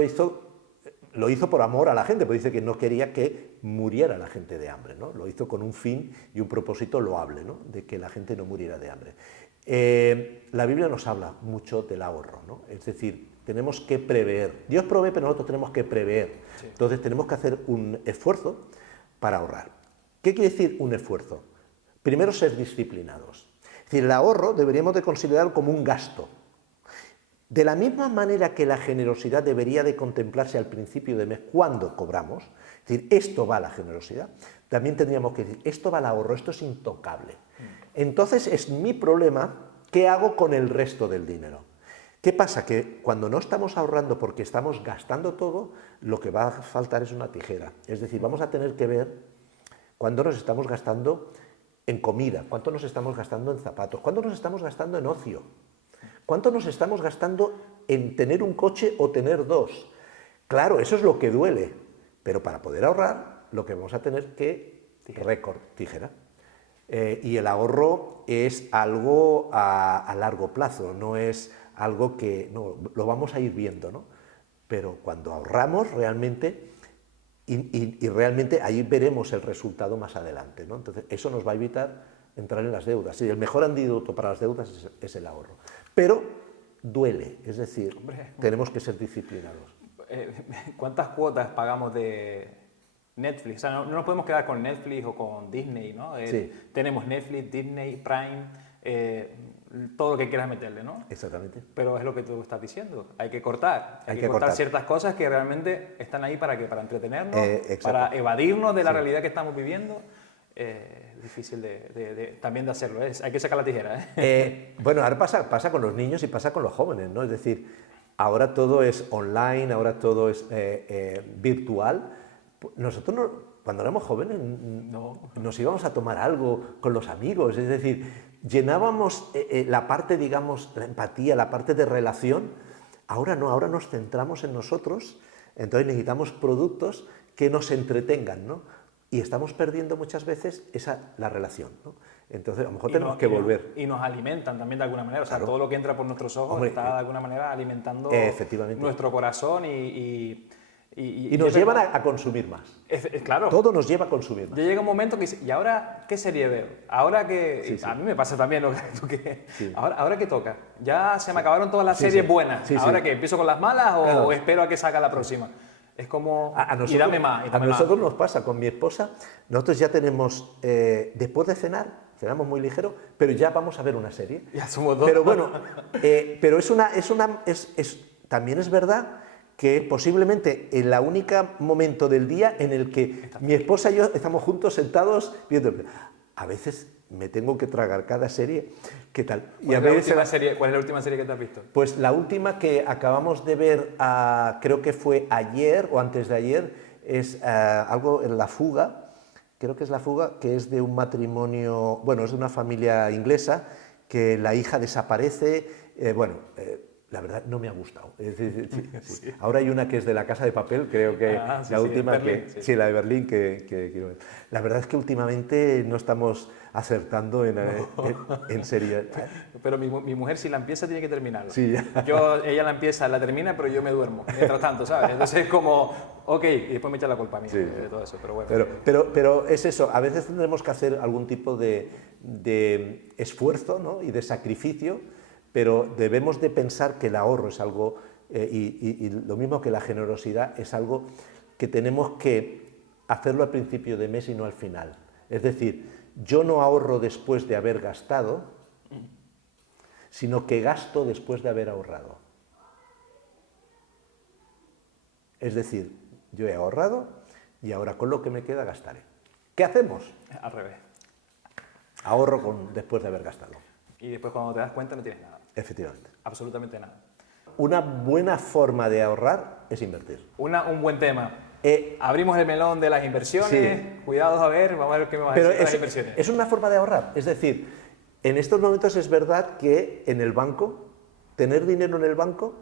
lo hizo por amor a la gente, porque dice que no quería que muriera la gente de hambre, ¿no? Lo hizo con un fin y un propósito loable, ¿no? De que la gente no muriera de hambre. La Biblia nos habla mucho del ahorro, ¿no? Es decir, tenemos que prever. Dios provee, pero nosotros tenemos que prever. Sí. Entonces tenemos que hacer un esfuerzo para ahorrar. ¿Qué quiere decir un esfuerzo? Primero, ser disciplinados. Es decir, el ahorro deberíamos de considerarlo como un gasto. De la misma manera que la generosidad debería de contemplarse al principio de mes cuando cobramos, es decir, esto va a la generosidad, también tendríamos que decir, esto va al ahorro, esto es intocable. Entonces es mi problema, ¿qué hago con el resto del dinero? ¿Qué pasa? Que cuando no estamos ahorrando porque estamos gastando todo, lo que va a faltar es una tijera. Es decir, vamos a tener que ver cuándo nos estamos gastando en comida, cuánto nos estamos gastando en zapatos, cuánto nos estamos gastando en ocio. ¿Cuánto nos estamos gastando en tener un coche o tener dos? Claro, eso es lo que duele, pero para poder ahorrar lo que vamos a tener que tijera. Y el ahorro es algo a largo plazo, no es algo que no, lo vamos a ir viendo, ¿no? Pero cuando ahorramos realmente, y realmente ahí veremos el resultado más adelante, ¿no? Entonces eso nos va a evitar entrar en las deudas. Y el mejor antídoto para las deudas es el ahorro. Pero duele, es decir, tenemos que ser disciplinados. ¿Cuántas cuotas pagamos de Netflix? O sea, no nos podemos quedar con Netflix o con Disney, ¿no? Sí. Tenemos Netflix, Disney, Prime, todo lo que quieras meterle, ¿no? Exactamente. Pero es lo que tú estás diciendo, hay que cortar. Hay que cortar ciertas cosas que realmente están ahí para entretenernos, para evadirnos de la realidad que estamos viviendo. Difícil también de hacerlo, hay que sacar la tijera. Bueno, ahora pasa con los niños y pasa con los jóvenes, ¿no? Es decir, ahora todo es online, ahora todo es virtual. Nosotros cuando éramos jóvenes nos íbamos a tomar algo con los amigos, es decir, llenábamos la parte, digamos, la empatía, la parte de relación. Ahora no, ahora nos centramos en nosotros, entonces necesitamos productos que nos entretengan, ¿no? Y estamos perdiendo muchas veces la relación, ¿no? Entonces, a lo mejor tenemos que volver. Y nos alimentan también de alguna manera. O sea, claro. Todo lo que entra por nuestros ojos está de alguna manera alimentando nuestro corazón y nos llevan a consumir más. Claro. Todo nos lleva a consumir más. Ya llega un momento que dice, ¿y ahora qué serie veo? Ahora que... Sí. A mí me pasa también lo que... Sí. ¿Ahora qué toca? Ya se me acabaron todas las series buenas. ¿Ahora qué? ¿Empiezo con las malas o espero a que salga la próxima? Es como, A y dame más, y a dame nosotros más. nos pasa con mi esposa, nosotros ya tenemos, después de cenar, cenamos muy ligero, pero ya vamos a ver una serie. Ya somos dos. Pero bueno, pero también es verdad que posiblemente en la única momento del día en el que mi esposa y yo estamos juntos sentados viendo. A veces me tengo que tragar cada serie. ¿Qué tal? ¿Cuál es la última serie que te has visto? Pues la última que acabamos de ver, creo que fue ayer o antes de ayer, es algo en La Fuga. Creo que es La Fuga, que es de un matrimonio, bueno, es de una familia inglesa, que la hija desaparece. La verdad no me ha gustado. Es decir, sí. Ahora hay una que es de La Casa de Papel, creo que Sí, la sí, última, Berlín, sí. sí. La de Berlín, que quiero ver. La verdad es que últimamente no estamos acertando en serie. Pero mi mujer, si la empieza, tiene que terminarla. Sí, ya. Ella la empieza, la termina, pero yo me duermo, mientras tanto, ¿sabes? Entonces es como, ok, y después me echa la culpa a mí de todo eso, pero bueno. Pero es eso, a veces tendremos que hacer algún tipo de esfuerzo, ¿no? Y de sacrificio, pero debemos de pensar que el ahorro es algo, y lo mismo que la generosidad, es algo que tenemos que hacerlo al principio de mes y no al final. Es decir, yo no ahorro después de haber gastado, sino que gasto después de haber ahorrado. Es decir, yo he ahorrado y ahora con lo que me queda gastaré. ¿Qué hacemos? Al revés. Ahorro después de haber gastado. Y después cuando te das cuenta no tienes nada. Efectivamente. Absolutamente nada. Una buena forma de ahorrar es invertir. Un buen tema. Abrimos el melón de las inversiones. Sí. Cuidados, a ver, vamos a ver qué me vas a decir de las inversiones. Es una forma de ahorrar. Es decir, en estos momentos es verdad que en el banco, tener dinero en el banco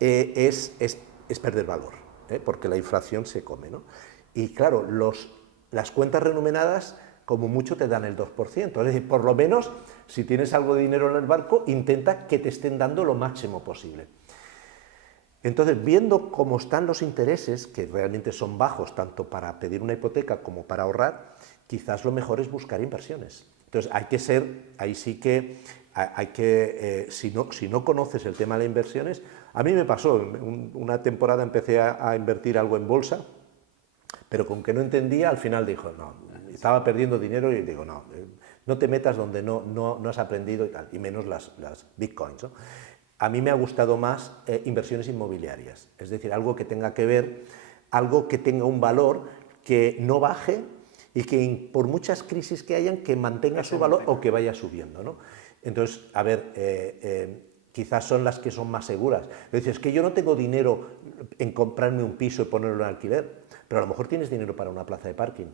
es perder valor, porque la inflación se come, ¿no? Y claro, las cuentas remuneradas como mucho te dan el 2%. Es decir, por lo menos, si tienes algo de dinero en el banco, intenta que te estén dando lo máximo posible. Entonces, viendo cómo están los intereses, que realmente son bajos, tanto para pedir una hipoteca como para ahorrar, quizás lo mejor es buscar inversiones. Entonces, si no conoces el tema de las inversiones, a mí me pasó, una temporada empecé a invertir algo en bolsa, pero con que no entendía, al final dijo, no, estaba perdiendo dinero y digo, no te metas donde no has aprendido y tal, y menos las bitcoins, ¿no? A mí me ha gustado más inversiones inmobiliarias, es decir, algo que tenga que ver, algo que tenga un valor que no baje y que por muchas crisis que hayan, que mantenga su valor o que vaya subiendo, ¿no? Entonces, a ver, quizás son las que son más seguras. Dices, es que yo no tengo dinero en comprarme un piso y ponerlo en alquiler, pero a lo mejor tienes dinero para una plaza de parking.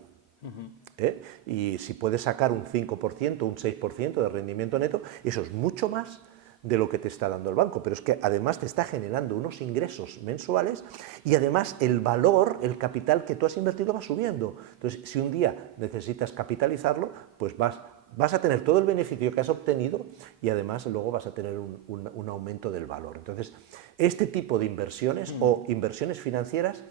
Y si puedes sacar un 5%, un 6% de rendimiento neto, eso es mucho más de lo que te está dando el banco, pero es que además te está generando unos ingresos mensuales y además el valor, el capital que tú has invertido va subiendo. Entonces, si un día necesitas capitalizarlo, pues vas a tener todo el beneficio que has obtenido y además luego vas a tener un aumento del valor. Entonces, este tipo de inversiones o inversiones financieras,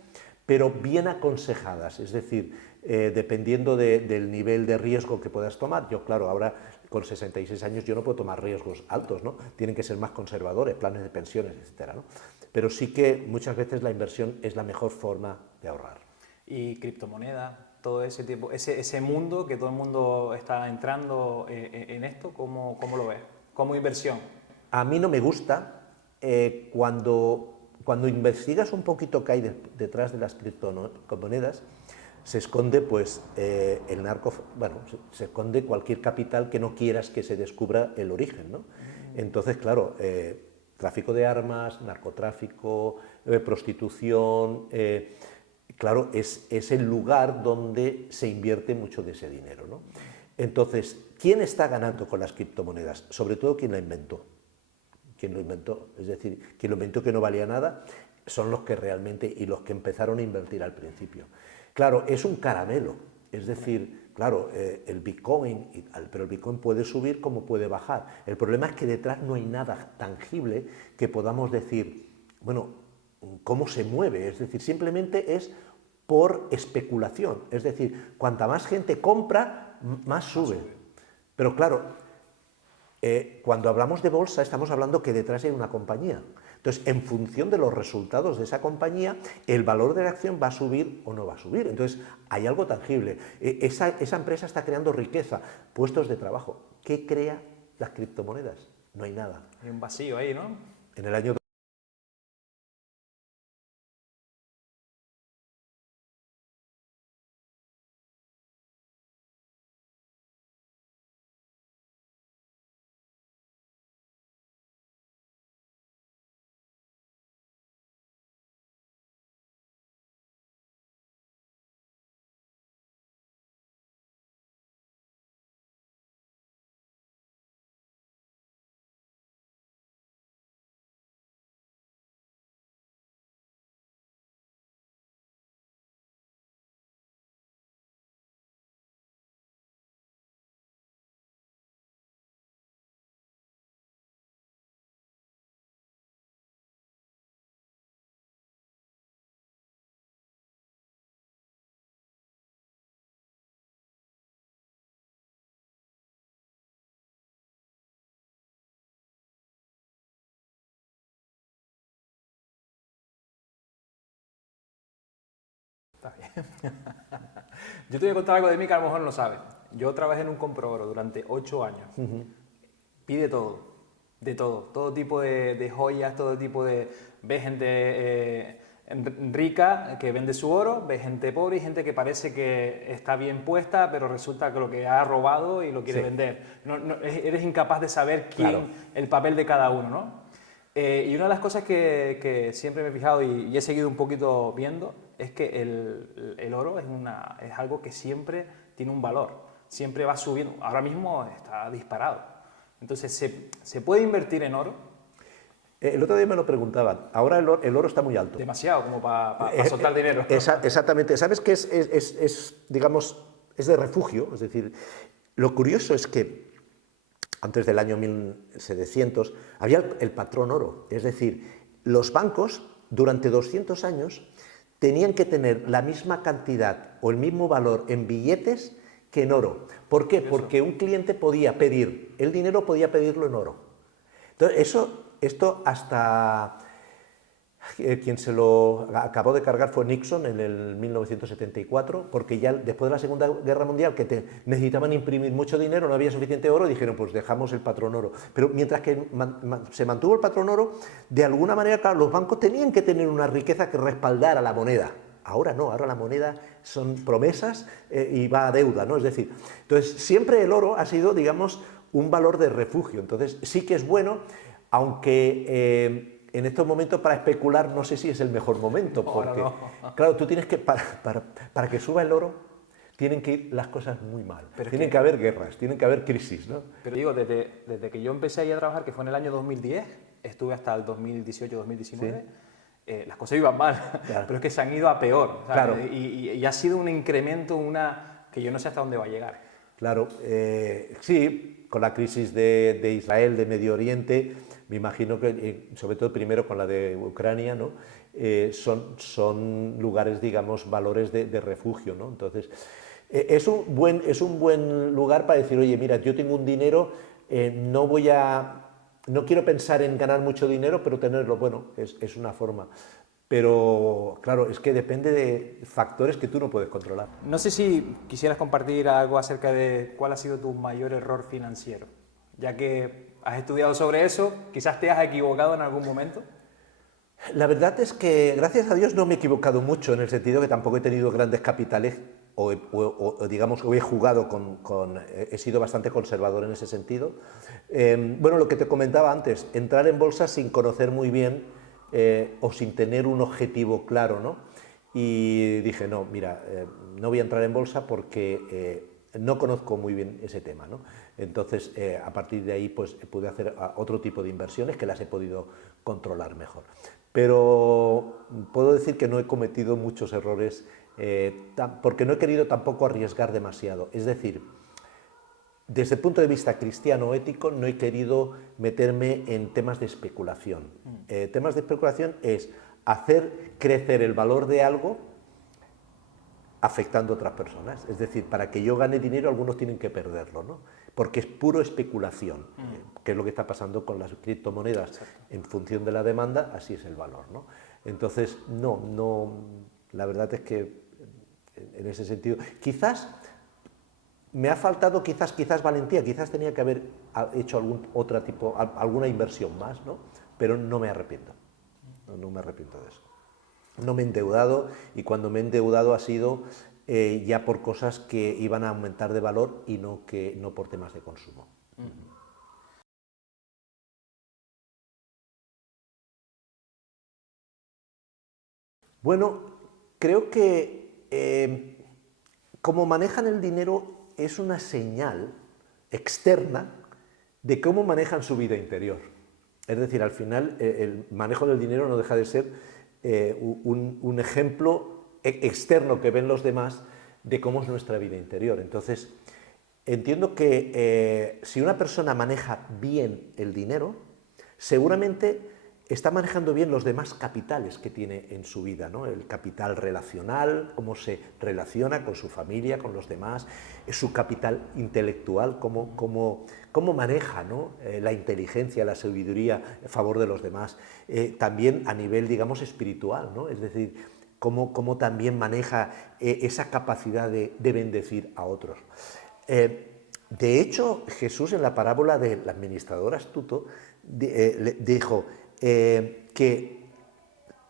pero bien aconsejadas, es decir, dependiendo del nivel de riesgo que puedas tomar. Yo, claro, ahora con 66 años yo no puedo tomar riesgos altos, ¿no? Tienen que ser más conservadores, planes de pensiones, etcétera, ¿no? Pero sí que muchas veces la inversión es la mejor forma de ahorrar. Y criptomonedas, todo ese tipo, ese mundo que todo el mundo está entrando en esto, ¿cómo lo ves? Como inversión. A mí no me gusta cuando investigas un poquito qué hay detrás de las criptomonedas, se esconde pues se esconde cualquier capital que no quieras que se descubra el origen, ¿no? Entonces, claro, tráfico de armas, narcotráfico, prostitución, claro, es el lugar donde se invierte mucho de ese dinero, ¿no? Entonces, ¿quién está ganando con las criptomonedas? Sobre todo, ¿quién la inventó? ¿Quién lo inventó? Es decir, quien lo inventó que no valía nada, son los que realmente, y los que empezaron a invertir al principio. Claro, es un caramelo, es decir, claro, el Bitcoin, pero el Bitcoin puede subir como puede bajar. El problema es que detrás no hay nada tangible que podamos decir, bueno, ¿cómo se mueve? Es decir, simplemente es por especulación, es decir, cuanta más gente compra, más sube. Pero claro, Cuando hablamos de bolsa estamos hablando que detrás hay una compañía. Entonces, en función de los resultados de esa compañía, el valor de la acción va a subir o no va a subir. Entonces, hay algo tangible. Esa empresa está creando riqueza, puestos de trabajo. ¿Qué crea las criptomonedas? No hay nada. Hay un vacío ahí, ¿no? En el año Está bien. Yo te voy a contar algo de mí que a lo mejor no sabes. Yo trabajé en un Comprooro durante 8 años. Pide todo, de todo tipo de joyas, todo tipo de... Ves gente rica que vende su oro, ves gente pobre y gente que parece que está bien puesta, pero resulta que lo que ha robado y lo quiere vender. Eres incapaz de saber quién, el papel de cada uno, ¿no? Y una de las cosas que siempre me he fijado y he seguido un poquito viendo es que el oro es algo que siempre tiene un valor, siempre va subiendo. Ahora mismo está disparado. Entonces, ¿se puede invertir en oro? El otro día me lo preguntaban. Ahora el oro está muy alto. Demasiado como para soltar dinero. Exactamente. ¿Sabes qué digamos, es de refugio? Es decir, lo curioso es que antes del año 1700 había el patrón oro. Es decir, los bancos durante 200 años tenían que tener la misma cantidad o el mismo valor en billetes que en oro. ¿Por qué? Porque un cliente podía pedir el dinero, podía pedirlo en oro. Entonces, esto hasta quien se lo acabó de cargar fue Nixon en el 1974, porque ya después de la Segunda Guerra Mundial, que necesitaban imprimir mucho dinero, no había suficiente oro, dijeron, pues dejamos el patrón oro. Pero mientras que se mantuvo el patrón oro, de alguna manera, claro, los bancos tenían que tener una riqueza que respaldara la moneda. Ahora no, ahora la moneda son promesas y va a deuda, ¿no? Es decir, entonces siempre el oro ha sido, digamos, un valor de refugio. Entonces sí que es bueno, aunque en estos momentos para especular no sé si es el mejor momento, porque, claro, tú tienes que, para que suba el oro, tienen que ir las cosas muy mal. Tienen que haber guerras, tienen que haber crisis, ¿no? Pero digo, desde que yo empecé ahí a trabajar, que fue en el año 2010, estuve hasta el 2018-2019, las cosas iban mal, pero es que se han ido a peor. Claro. Y ha sido un incremento, que yo no sé hasta dónde va a llegar. Claro, sí, con la crisis de Israel, de Medio Oriente, me imagino que, sobre todo primero con la de Ucrania, ¿no? Son lugares, digamos, valores de refugio, ¿no? Entonces, es un buen lugar para decir, oye, mira, yo tengo un dinero, no quiero pensar en ganar mucho dinero, pero tenerlo, bueno, es una forma. Pero, claro, es que depende de factores que tú no puedes controlar. No sé si quisieras compartir algo acerca de cuál ha sido tu mayor error financiero, ya que has estudiado sobre eso, quizás te has equivocado en algún momento. La verdad es que, gracias a Dios, no me he equivocado mucho, en el sentido que tampoco he tenido grandes capitales, digamos, he jugado he sido bastante conservador en ese sentido. Bueno, lo que te comentaba antes, entrar en bolsa sin conocer muy bien o sin tener un objetivo claro, ¿no? Y dije, no, mira, no voy a entrar en bolsa porque no conozco muy bien ese tema, ¿no? Entonces, a partir de ahí, pues pude hacer otro tipo de inversiones que las he podido controlar mejor. Pero puedo decir que no he cometido muchos errores porque no he querido tampoco arriesgar demasiado. Es decir, desde el punto de vista cristiano ético, no he querido meterme en temas de especulación. Temas de especulación es hacer crecer el valor de algo afectando a otras personas. Es decir, para que yo gane dinero, algunos tienen que perderlo, ¿no? Porque es puro especulación. qué es lo que está pasando con las criptomonedas. Exacto. En función de la demanda, así es el valor, ¿no? Entonces, la verdad es que en ese sentido, quizás me ha faltado quizás valentía, quizás tenía que haber hecho alguna inversión más, ¿no? Pero no me arrepiento, no me arrepiento de eso. No me he endeudado, y cuando me he endeudado ha sido ya por cosas que iban a aumentar de valor y no por temas de consumo. Bueno, creo que cómo manejan el dinero es una señal externa de cómo manejan su vida interior. Es decir, al final el manejo del dinero no deja de ser un ejemplo externo que ven los demás de cómo es nuestra vida interior. Entonces, entiendo que si una persona maneja bien el dinero, seguramente está manejando bien los demás capitales que tiene en su vida, ¿no? El capital relacional, cómo se relaciona con su familia, con los demás, su capital intelectual, cómo maneja, ¿no? La inteligencia, la sabiduría a favor de los demás, también a nivel, digamos, espiritual, ¿no? Es decir, cómo también maneja esa capacidad de bendecir a otros. De hecho, Jesús en la parábola del administrador astuto dijo que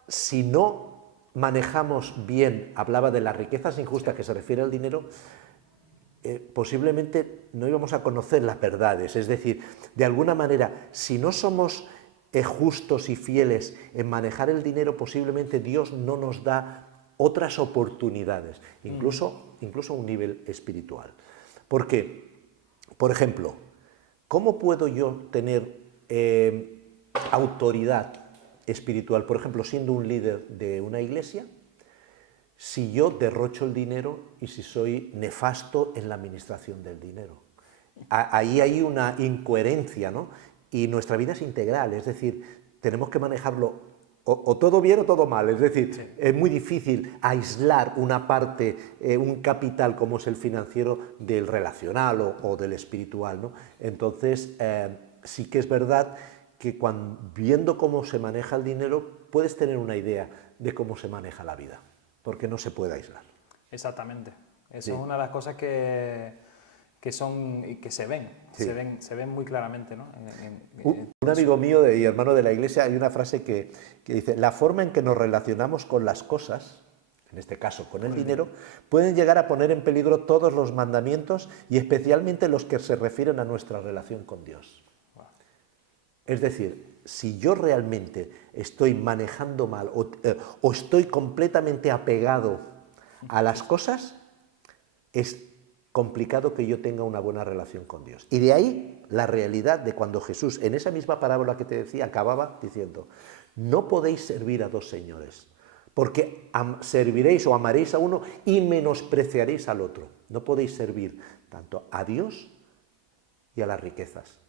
si no manejamos bien, hablaba de las riquezas injustas que se refiere al dinero, posiblemente no íbamos a conocer las verdades. Es decir, de alguna manera, si no somos justos y fieles en manejar el dinero, posiblemente Dios no nos da otras oportunidades, incluso a un nivel espiritual. Porque, por ejemplo, ¿cómo puedo yo tener autoridad espiritual, por ejemplo, siendo un líder de una iglesia, si yo derrocho el dinero y si soy nefasto en la administración del dinero? Ahí hay una incoherencia, ¿no? Y nuestra vida es integral, es decir, tenemos que manejarlo o todo bien o todo mal. Es decir, sí, es muy difícil aislar una parte, un capital como es el financiero, del relacional o del espiritual, ¿no? Entonces, sí que es verdad que viendo cómo se maneja el dinero, puedes tener una idea de cómo se maneja la vida, porque no se puede aislar. Exactamente. Eso sí, es una de las cosas que se ven, sí, se ven muy claramente, ¿no? Un amigo mío y hermano de la iglesia, hay una frase que dice: la forma en que nos relacionamos con las cosas, en este caso con el dinero, pueden llegar a poner en peligro todos los mandamientos y especialmente los que se refieren a nuestra relación con Dios. Es decir, si yo realmente estoy manejando mal o estoy completamente apegado a las cosas, es complicado que yo tenga una buena relación con Dios. Y de ahí la realidad de cuando Jesús, en esa misma parábola que te decía, acababa diciendo: no podéis servir a dos señores, porque serviréis o amaréis a uno y menospreciaréis al otro. No podéis servir tanto a Dios y a las riquezas.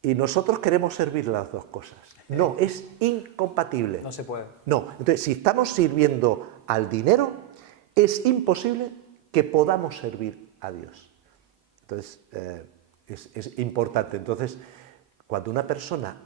Y nosotros queremos servir las dos cosas. No, es incompatible. No se puede. No, entonces si estamos sirviendo al dinero, es imposible que podamos servir a Dios. Entonces, es importante. Entonces, cuando una persona,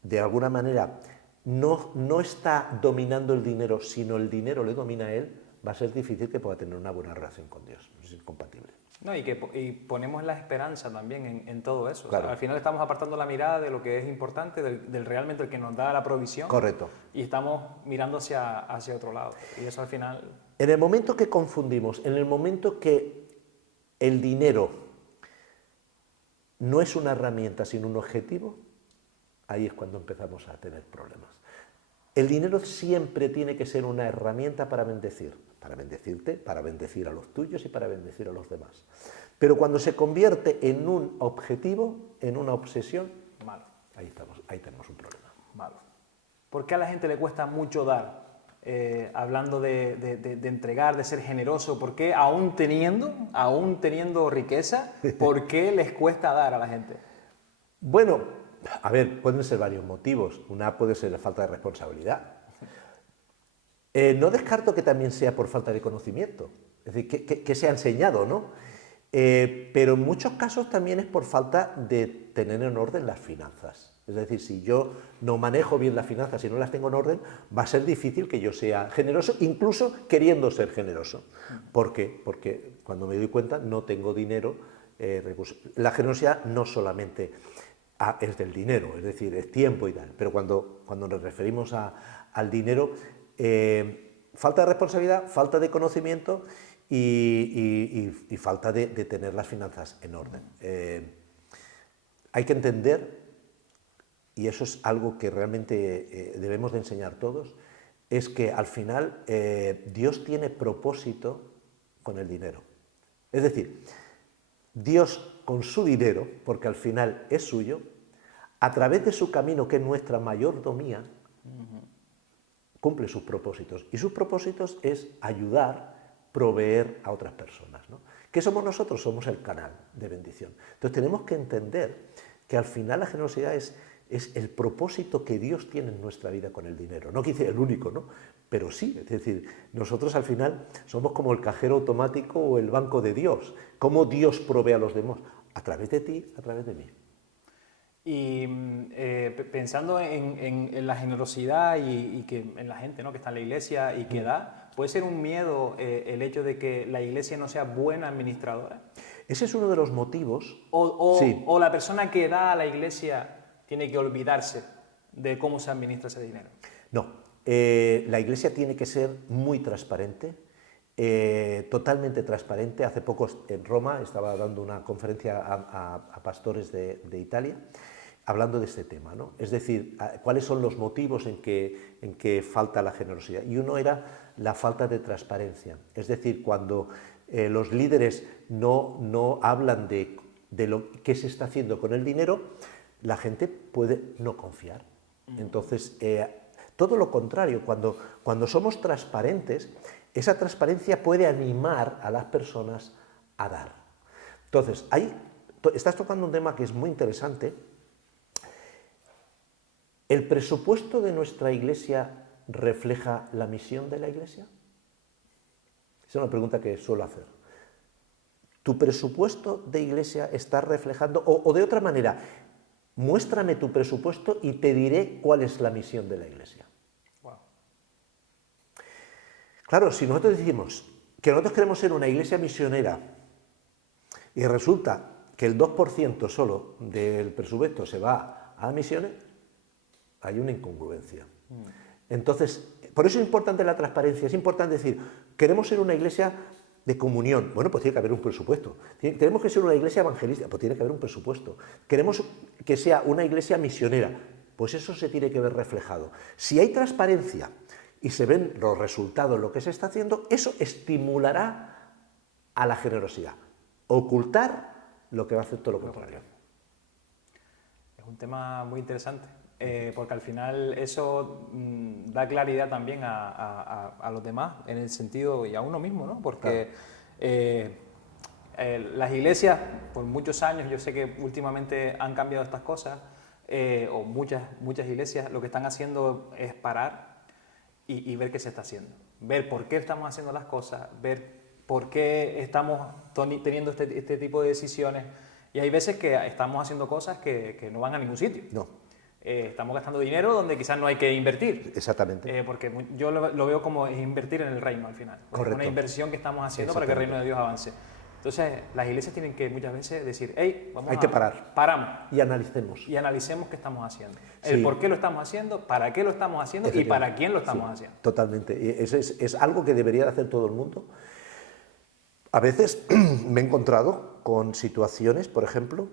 de alguna manera, no está dominando el dinero, sino el dinero le domina a él, va a ser difícil que pueda tener una buena relación con Dios. Es incompatible. No, y ponemos la esperanza también en todo eso. Claro. O sea, al final estamos apartando la mirada de lo que es importante, del realmente el que nos da la provisión. Correcto. Y estamos mirando hacia otro lado. Y eso al final... En el momento que confundimos, en el momento que el dinero no es una herramienta sino un objetivo, ahí es cuando empezamos a tener problemas. El dinero siempre tiene que ser una herramienta para bendecir, para bendecirte, para bendecir a los tuyos y para bendecir a los demás. Pero cuando se convierte en un objetivo, en una obsesión, malo. Ahí tenemos un problema. Malo. ¿Por qué a la gente le cuesta mucho dar? Hablando de entregar, de ser generoso, ¿por qué aún teniendo riqueza, por qué les cuesta dar a la gente? Bueno, a ver, pueden ser varios motivos. Una puede ser la falta de responsabilidad. No descarto que también sea por falta de conocimiento, es decir, que se ha enseñado, ¿no? Pero en muchos casos también es por falta de tener en orden las finanzas. Es decir, si yo no manejo bien las finanzas, si no las tengo en orden, va a ser difícil que yo sea generoso, incluso queriendo ser generoso. ¿Por qué? Porque cuando me doy cuenta no tengo dinero, recursos. La generosidad no solamente es del dinero, es decir, es tiempo y tal, pero cuando nos referimos al dinero, falta de responsabilidad, falta de conocimiento y falta de tener las finanzas en orden. Hay que entender, y eso es algo que realmente debemos de enseñar todos, es que al final Dios tiene propósito con el dinero. Es decir, Dios con su dinero, porque al final es suyo, a través de su camino, que es nuestra mayordomía, cumple sus propósitos. Y sus propósitos es ayudar, proveer a otras personas, ¿no? ¿Qué somos nosotros? Somos el canal de bendición. Entonces tenemos que entender que al final la generosidad es el propósito que Dios tiene en nuestra vida con el dinero. No quise el único, ¿no? Pero sí, es decir, nosotros al final somos como el cajero automático o el banco de Dios. ¿Cómo Dios provee a los demás? A través de ti, a través de mí. Y pensando en la generosidad y que en la gente, ¿no?, que está en la iglesia y que da, ¿puede ser un miedo el hecho de que la iglesia no sea buena administradora? Ese es uno de los motivos. Sí. O la persona que da a la iglesia tiene que olvidarse de cómo se administra ese dinero. No, la iglesia tiene que ser muy transparente, totalmente transparente. Hace poco en Roma estaba dando una conferencia a pastores de Italia, hablando de este tema, ¿no? Es decir, cuáles son los motivos en que falta la generosidad. Y uno era la falta de transparencia. Es decir, cuando los líderes no hablan de lo que se está haciendo con el dinero, la gente puede no confiar. Entonces, todo lo contrario, cuando somos transparentes, esa transparencia puede animar a las personas a dar. Entonces, ahí estás tocando un tema que es muy interesante. ¿El presupuesto de nuestra iglesia refleja la misión de la iglesia? Esa es una pregunta que suelo hacer. ¿Tu presupuesto de iglesia está reflejando, o de otra manera, muéstrame tu presupuesto y te diré cuál es la misión de la iglesia? Wow. Claro, si nosotros decimos que nosotros queremos ser una iglesia misionera y resulta que el 2% solo del presupuesto se va a misiones, hay una incongruencia. Entonces, por eso es importante la transparencia, es importante decir, queremos ser una iglesia de comunión, bueno, pues tiene que haber un presupuesto. Tenemos que ser una iglesia evangelista, pues tiene que haber un presupuesto. Queremos que sea una iglesia misionera, pues eso se tiene que ver reflejado. Si hay transparencia y se ven los resultados, lo que se está haciendo, eso estimulará a la generosidad. Ocultar lo que va a hacer todo lo contrario. Es un tema muy interesante. Porque al final eso da claridad también a los demás, en el sentido, y a uno mismo, ¿no? Porque las iglesias, por muchos años, yo sé que últimamente han cambiado estas cosas, o muchas iglesias lo que están haciendo es parar y ver qué se está haciendo. Ver por qué estamos haciendo las cosas, ver por qué estamos teniendo este tipo de decisiones. Y hay veces que estamos haciendo cosas que no van a ningún sitio. No. Estamos gastando dinero donde quizás no hay que invertir. Exactamente. Porque yo lo veo como invertir en el reino al final. Correcto. Es una inversión que estamos haciendo para que el reino de Dios avance. Entonces, las iglesias tienen que muchas veces decir, hey, hay que parar. Paramos. Y analicemos. Y analicemos qué estamos haciendo. Sí. El por qué lo estamos haciendo, para qué lo estamos haciendo y para quién lo estamos haciendo. Totalmente. Es algo que debería de hacer todo el mundo. A veces me he encontrado con situaciones, por ejemplo,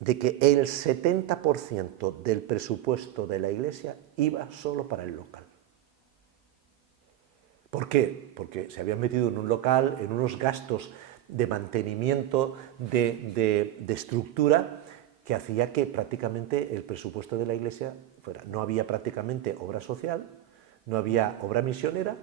de que el 70% del presupuesto de la iglesia iba solo para el local. ¿Por qué? Porque se habían metido en un local, en unos gastos de mantenimiento, de estructura, que hacía que prácticamente el presupuesto de la iglesia fuera. No había prácticamente obra social, no había obra misionera,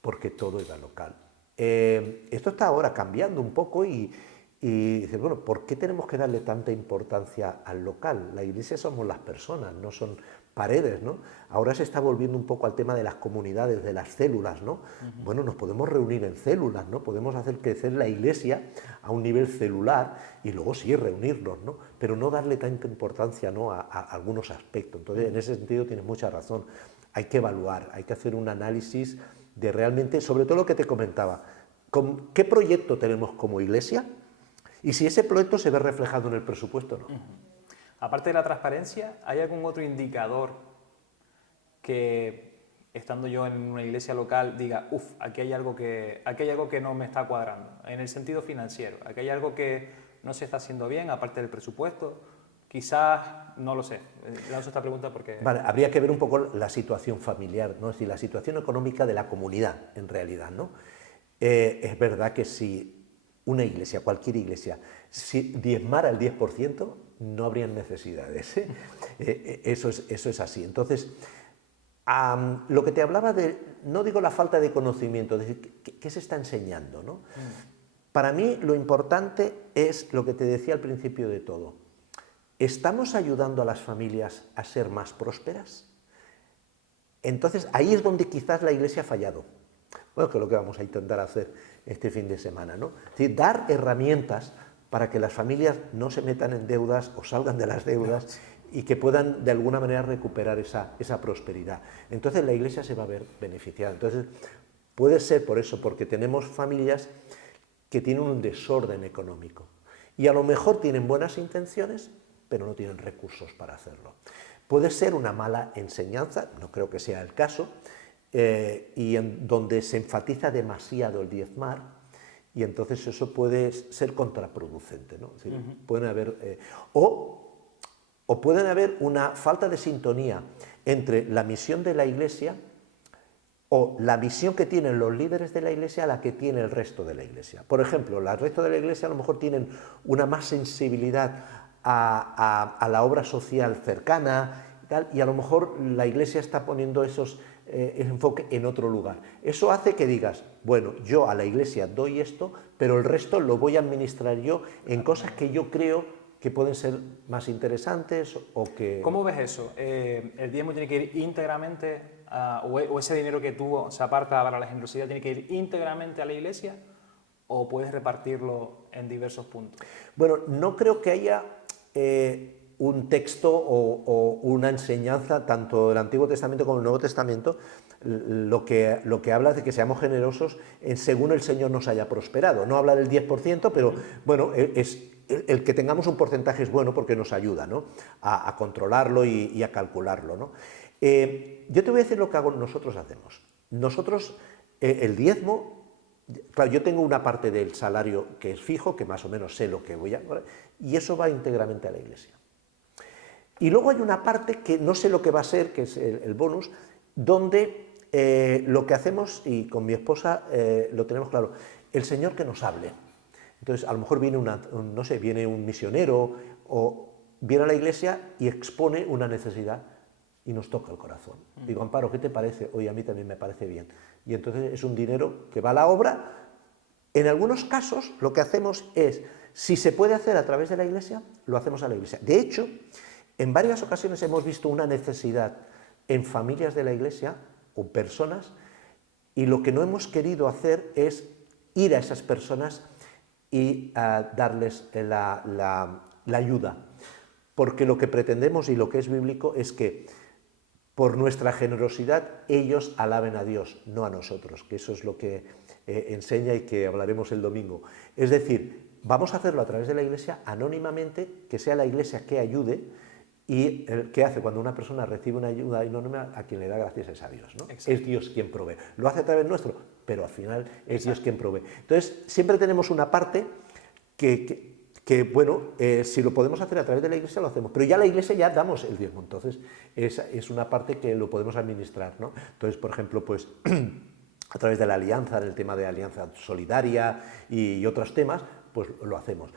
porque todo era local. Esto está ahora cambiando un poco y dices, bueno, ¿por qué tenemos que darle tanta importancia al local? La iglesia somos las personas, no son paredes, ¿no? Ahora se está volviendo un poco al tema de las comunidades, de las células, ¿no? Bueno, nos podemos reunir en células, ¿no? Podemos hacer crecer la iglesia a un nivel celular y luego sí reunirnos, ¿no? Pero no darle tanta importancia, ¿no?, a algunos aspectos. Entonces, en ese sentido tienes mucha razón. Hay que evaluar, hay que hacer un análisis de realmente, sobre todo lo que te comentaba, ¿qué proyecto tenemos como iglesia? Y si ese proyecto se ve reflejado en el presupuesto, ¿no? Aparte de la transparencia, ¿hay algún otro indicador que, estando yo en una iglesia local, diga, uff, aquí hay algo que no me está cuadrando, en el sentido financiero, aquí hay algo que no se está haciendo bien, aparte del presupuesto? Quizás, no lo sé, lanzo esta pregunta porque... Vale, habría que ver un poco la situación familiar, ¿no? Es decir, la situación económica de la comunidad, en realidad, ¿no? Es verdad que si una iglesia, cualquier iglesia, si diezmara el 10%, no habrían necesidades, ¿eh? Eso es así. Entonces, lo que te hablaba de, no digo la falta de conocimiento, es decir, ¿qué se está enseñando, ¿no? Para mí lo importante es lo que te decía al principio de todo. ¿Estamos ayudando a las familias a ser más prósperas? Entonces, ahí es donde quizás la iglesia ha fallado. Bueno, que es lo que vamos a intentar hacer este fin de semana, ¿no? Es decir, dar herramientas para que las familias no se metan en deudas o salgan de las deudas y que puedan de alguna manera recuperar esa prosperidad. Entonces la iglesia se va a ver beneficiada. Entonces puede ser por eso, porque tenemos familias que tienen un desorden económico y a lo mejor tienen buenas intenciones, pero no tienen recursos para hacerlo. Puede ser una mala enseñanza, no creo que sea el caso, y en donde se enfatiza demasiado el diezmar, y entonces eso puede ser contraproducente, ¿no? Es decir, pueden haber, o pueden haber una falta de sintonía entre la misión de la iglesia o la visión que tienen los líderes de la iglesia a la que tiene el resto de la iglesia. Por ejemplo, el resto de la iglesia a lo mejor tienen una más sensibilidad a la obra social cercana y tal, y a lo mejor la iglesia está poniendo esos enfoque en otro lugar. Eso hace que digas, bueno, yo a la iglesia doy esto, pero el resto lo voy a administrar yo en cosas que yo creo que pueden ser más interesantes o que... ¿Cómo ves eso? ¿El diezmo tiene que ir íntegramente, o ese dinero que tú se aparta para la generosidad tiene que ir íntegramente a la iglesia, o puedes repartirlo en diversos puntos? Bueno, no creo que haya un texto o una enseñanza, tanto del Antiguo Testamento como del Nuevo Testamento, lo que habla de que seamos generosos según el Señor nos haya prosperado. No habla del 10%, pero bueno, el que tengamos un porcentaje es bueno porque nos ayuda, ¿no?, a controlarlo y a calcularlo, ¿no? Yo te voy a decir lo que nosotros hacemos. Nosotros, el diezmo, claro, yo tengo una parte del salario que es fijo, que más o menos sé lo que voy a... y eso va íntegramente a la iglesia. Y luego hay una parte que no sé lo que va a ser, que es el bonus, donde lo que hacemos, y con mi esposa lo tenemos claro, el Señor que nos hable. Entonces, a lo mejor viene no sé, viene un misionero o viene a la iglesia y expone una necesidad y nos toca el corazón. Digo, Amparo, ¿qué te parece? Oye, a mí también me parece bien. Y entonces es un dinero que va a la obra. En algunos casos lo que hacemos es, si se puede hacer a través de la iglesia, lo hacemos a la iglesia. De hecho, en varias ocasiones hemos visto una necesidad en familias de la iglesia o personas, y lo que no hemos querido hacer es ir a esas personas y darles la ayuda. Porque lo que pretendemos y lo que es bíblico es que por nuestra generosidad ellos alaben a Dios, no a nosotros, que eso es lo que enseña y que hablaremos el domingo. Es decir, vamos a hacerlo a través de la iglesia anónimamente, que sea la iglesia que ayude. Y ¿qué hace? Cuando una persona recibe una ayuda anónima, a quien le da gracias es a Dios, ¿no? Es Dios quien provee. Lo hace a través nuestro, pero al final es Dios quien provee. Entonces, siempre tenemos una parte que bueno, si lo podemos hacer a través de la iglesia, lo hacemos. Pero ya la iglesia ya damos el diezmo, entonces es una parte que lo podemos administrar, ¿no? Entonces, por ejemplo, pues a través de la alianza, en el tema de alianza solidaria y otros temas, pues lo hacemos.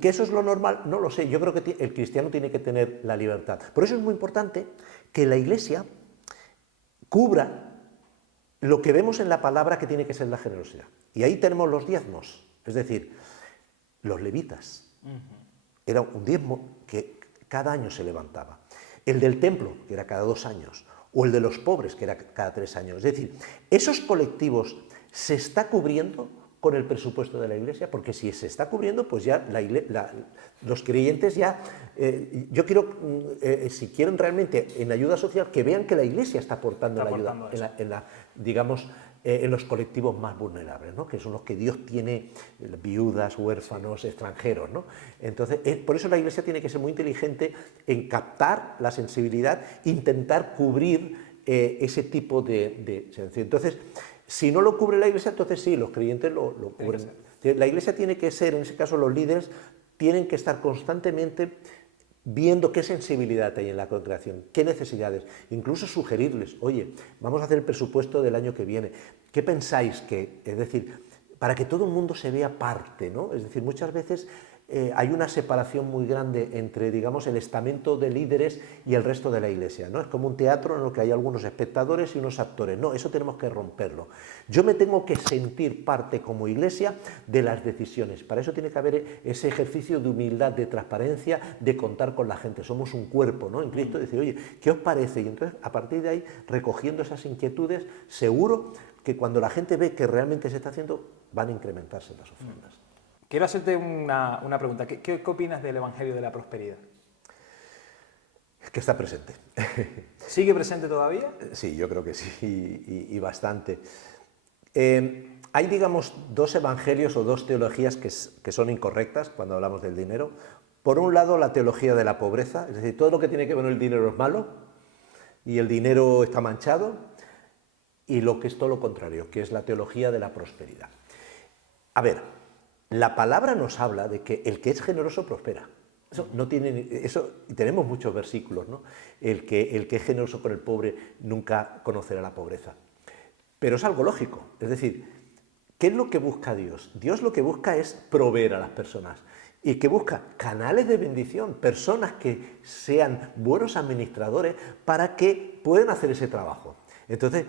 ¿Que eso es lo normal? No lo sé. Yo creo que el cristiano tiene que tener la libertad. Por eso es muy importante que la iglesia cubra lo que vemos en la palabra que tiene que ser la generosidad. Y ahí tenemos los diezmos, es decir, los levitas. Era un diezmo que cada año se levantaba. el del templo, que era cada 2 años, o el de los pobres, que era cada 3 años. Es decir, esos colectivos se está cubriendo con el presupuesto de la Iglesia, porque si se está cubriendo, pues ya los creyentes ya, yo quiero, si quieren realmente en ayuda social, que vean que la Iglesia está aportando la ayuda digamos, en los colectivos más vulnerables, ¿no? Que son los que Dios tiene, viudas, huérfanos, extranjeros, ¿no? Entonces, por eso la Iglesia tiene que ser muy inteligente en captar la sensibilidad, intentar cubrir ese tipo de sensibilidad. Entonces, si no lo cubre la Iglesia, entonces sí, los creyentes lo cubren. La Iglesia tiene que ser, en ese caso los líderes, tienen que estar constantemente viendo qué sensibilidad hay en la congregación, qué necesidades, incluso sugerirles, oye, vamos a hacer el presupuesto del año que viene, ¿qué pensáis que? Es decir, para que todo el mundo se vea parte, ¿no? Es decir, muchas veces hay una separación muy grande entre, digamos, el estamento de líderes y el resto de la Iglesia, ¿no? Es como un teatro en el que hay algunos espectadores y unos actores. No, eso tenemos que romperlo. Yo me tengo que sentir parte como Iglesia de las decisiones. Para eso tiene que haber ese ejercicio de humildad, de transparencia, de contar con la gente. Somos un cuerpo, ¿no? En Cristo, decir, oye, ¿qué os parece? Y entonces, a partir de ahí, recogiendo esas inquietudes, seguro que cuando la gente ve que realmente se está haciendo, van a incrementarse las ofrendas. Quiero hacerte una pregunta. ¿Qué opinas del Evangelio de la Prosperidad? Es que está presente. ¿Sigue presente todavía? Sí, yo creo que sí, y bastante. Hay, digamos, 2 evangelios o 2 teologías que son incorrectas cuando hablamos del dinero. Por un lado, la teología de la pobreza, es decir, todo lo que tiene que ver con el dinero es malo y el dinero está manchado, y lo que es todo lo contrario, que es la teología de la prosperidad. A ver, la palabra nos habla de que el que es generoso prospera. Eso no tiene, eso, y tenemos muchos versículos, ¿no? El que es generoso con el pobre nunca conocerá la pobreza. Pero es algo lógico, es decir, ¿qué es lo que busca Dios? Dios lo que busca es proveer a las personas y que busca canales de bendición, personas que sean buenos administradores para que puedan hacer ese trabajo. Entonces,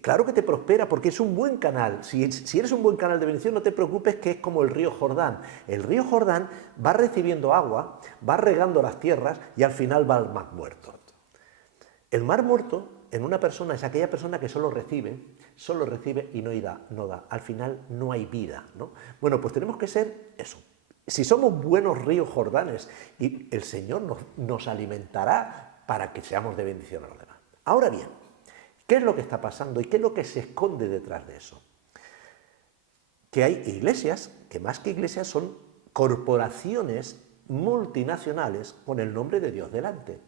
claro que te prospera porque es un buen canal. Si eres un buen canal de bendición, no te preocupes, que es como el río Jordán. El río Jordán va recibiendo agua, va regando las tierras y al final va al mar muerto. El mar muerto en una persona es aquella persona que solo recibe y no da. Al final no hay vida, ¿no? Bueno, pues tenemos que ser eso. Si somos buenos ríos Jordanes, y el Señor nos alimentará para que seamos de bendición a los demás. Ahora bien, ¿qué es lo que está pasando y qué es lo que se esconde detrás de eso? Que hay iglesias, que más que iglesias son corporaciones multinacionales con el nombre de Dios delante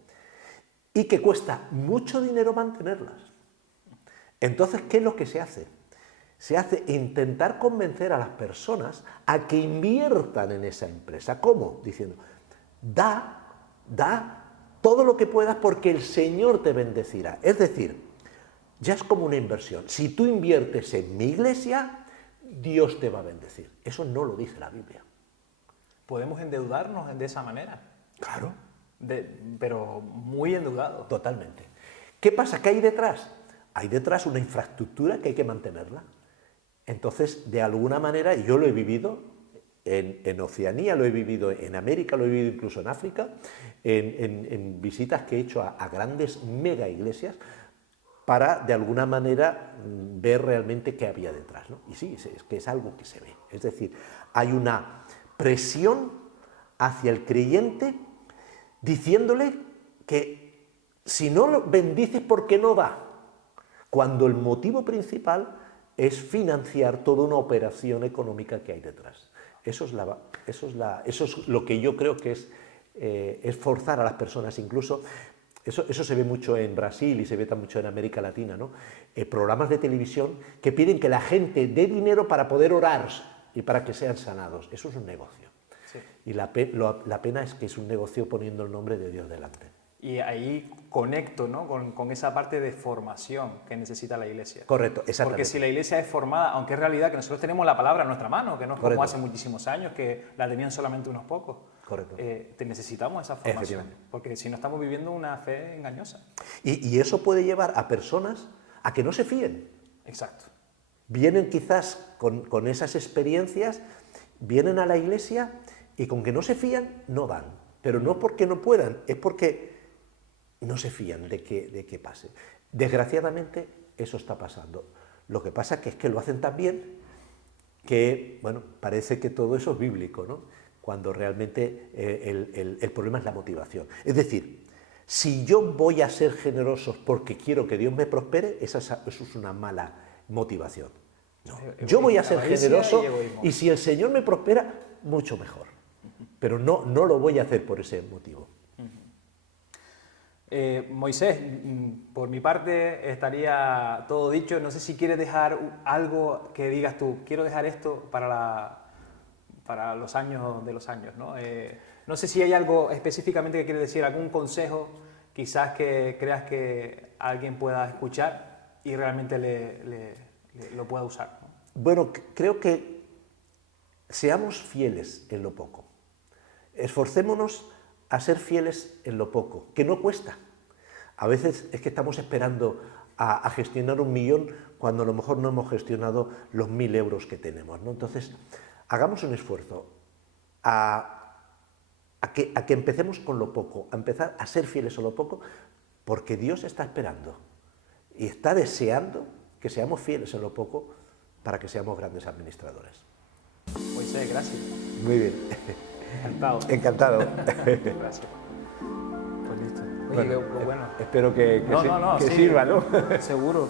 y que cuesta mucho dinero mantenerlas. Entonces, ¿qué es lo que se hace? Se hace intentar convencer a las personas a que inviertan en esa empresa. ¿Cómo? Diciendo, da todo lo que puedas porque el Señor te bendecirá. Es decir, ya es como una inversión. Si tú inviertes en mi iglesia, Dios te va a bendecir. Eso no lo dice la Biblia. ¿Podemos endeudarnos de esa manera? Claro. Pero muy endeudados. Totalmente. ¿Qué pasa? ¿Qué hay detrás? Hay detrás una infraestructura que hay que mantenerla. Entonces, de alguna manera, yo lo he vivido en Oceanía, lo he vivido en América, lo he vivido incluso en África, en visitas que he hecho a grandes mega iglesias, para, de alguna manera, ver realmente qué había detrás, ¿no? Y sí, es que es algo que se ve. Es decir, hay una presión hacia el creyente diciéndole que si no lo bendices, ¿por qué no da? Cuando el motivo principal es financiar toda una operación económica que hay detrás. Eso es lo que yo creo que es forzar a las personas, incluso. Eso se ve mucho en Brasil y se ve mucho en América Latina, ¿no? Programas de televisión que piden que la gente dé dinero para poder orar y para que sean sanados. Eso es un negocio. Sí. Y la pena es que es un negocio poniendo el nombre de Dios delante. Y ahí conecto, ¿no?, con esa parte de formación que necesita la iglesia. Correcto, exactamente. Porque si la iglesia es formada, aunque es realidad que nosotros tenemos la palabra en nuestra mano, que no es como hace muchísimos años, que la tenían solamente unos pocos. Correcto. Necesitamos esa formación, porque si no estamos viviendo una fe engañosa. Y eso puede llevar a personas a que no se fíen. Exacto. Vienen quizás con esas experiencias, vienen a la iglesia y con que no se fían, no dan. Pero no porque no puedan, es porque no se fían de que pase. Desgraciadamente, eso está pasando. Lo que pasa es que lo hacen tan bien que, bueno, parece que todo eso es bíblico, ¿no? Cuando realmente el problema es la motivación. Es decir, si yo voy a ser generoso porque quiero que Dios me prospere, eso es una mala motivación. No. Yo voy a ser generoso y si el Señor me prospera, mucho mejor. Pero no lo voy a hacer por ese motivo. Moisés, por mi parte estaría todo dicho. No sé si quieres dejar algo que digas tú, quiero dejar esto para los años de los años, ¿no? No sé si hay algo específicamente que quieres decir, algún consejo quizás que creas que alguien pueda escuchar y realmente lo pueda usar, ¿no? Bueno, creo que seamos fieles en lo poco. Esforcémonos a ser fieles en lo poco, que no cuesta. A veces es que estamos esperando a gestionar 1 millón cuando a lo mejor no hemos gestionado los 1000 euros que tenemos, ¿no? Entonces, hagamos un esfuerzo a que empecemos con lo poco, a empezar a ser fieles a lo poco, porque Dios está esperando y está deseando que seamos fieles en lo poco para que seamos grandes administradores. Moisés, gracias. Muy bien. Encantado. Encantado. Gracias. Pues listo. Oye, bueno. Espero que sí, sirva, ¿no? Seguro.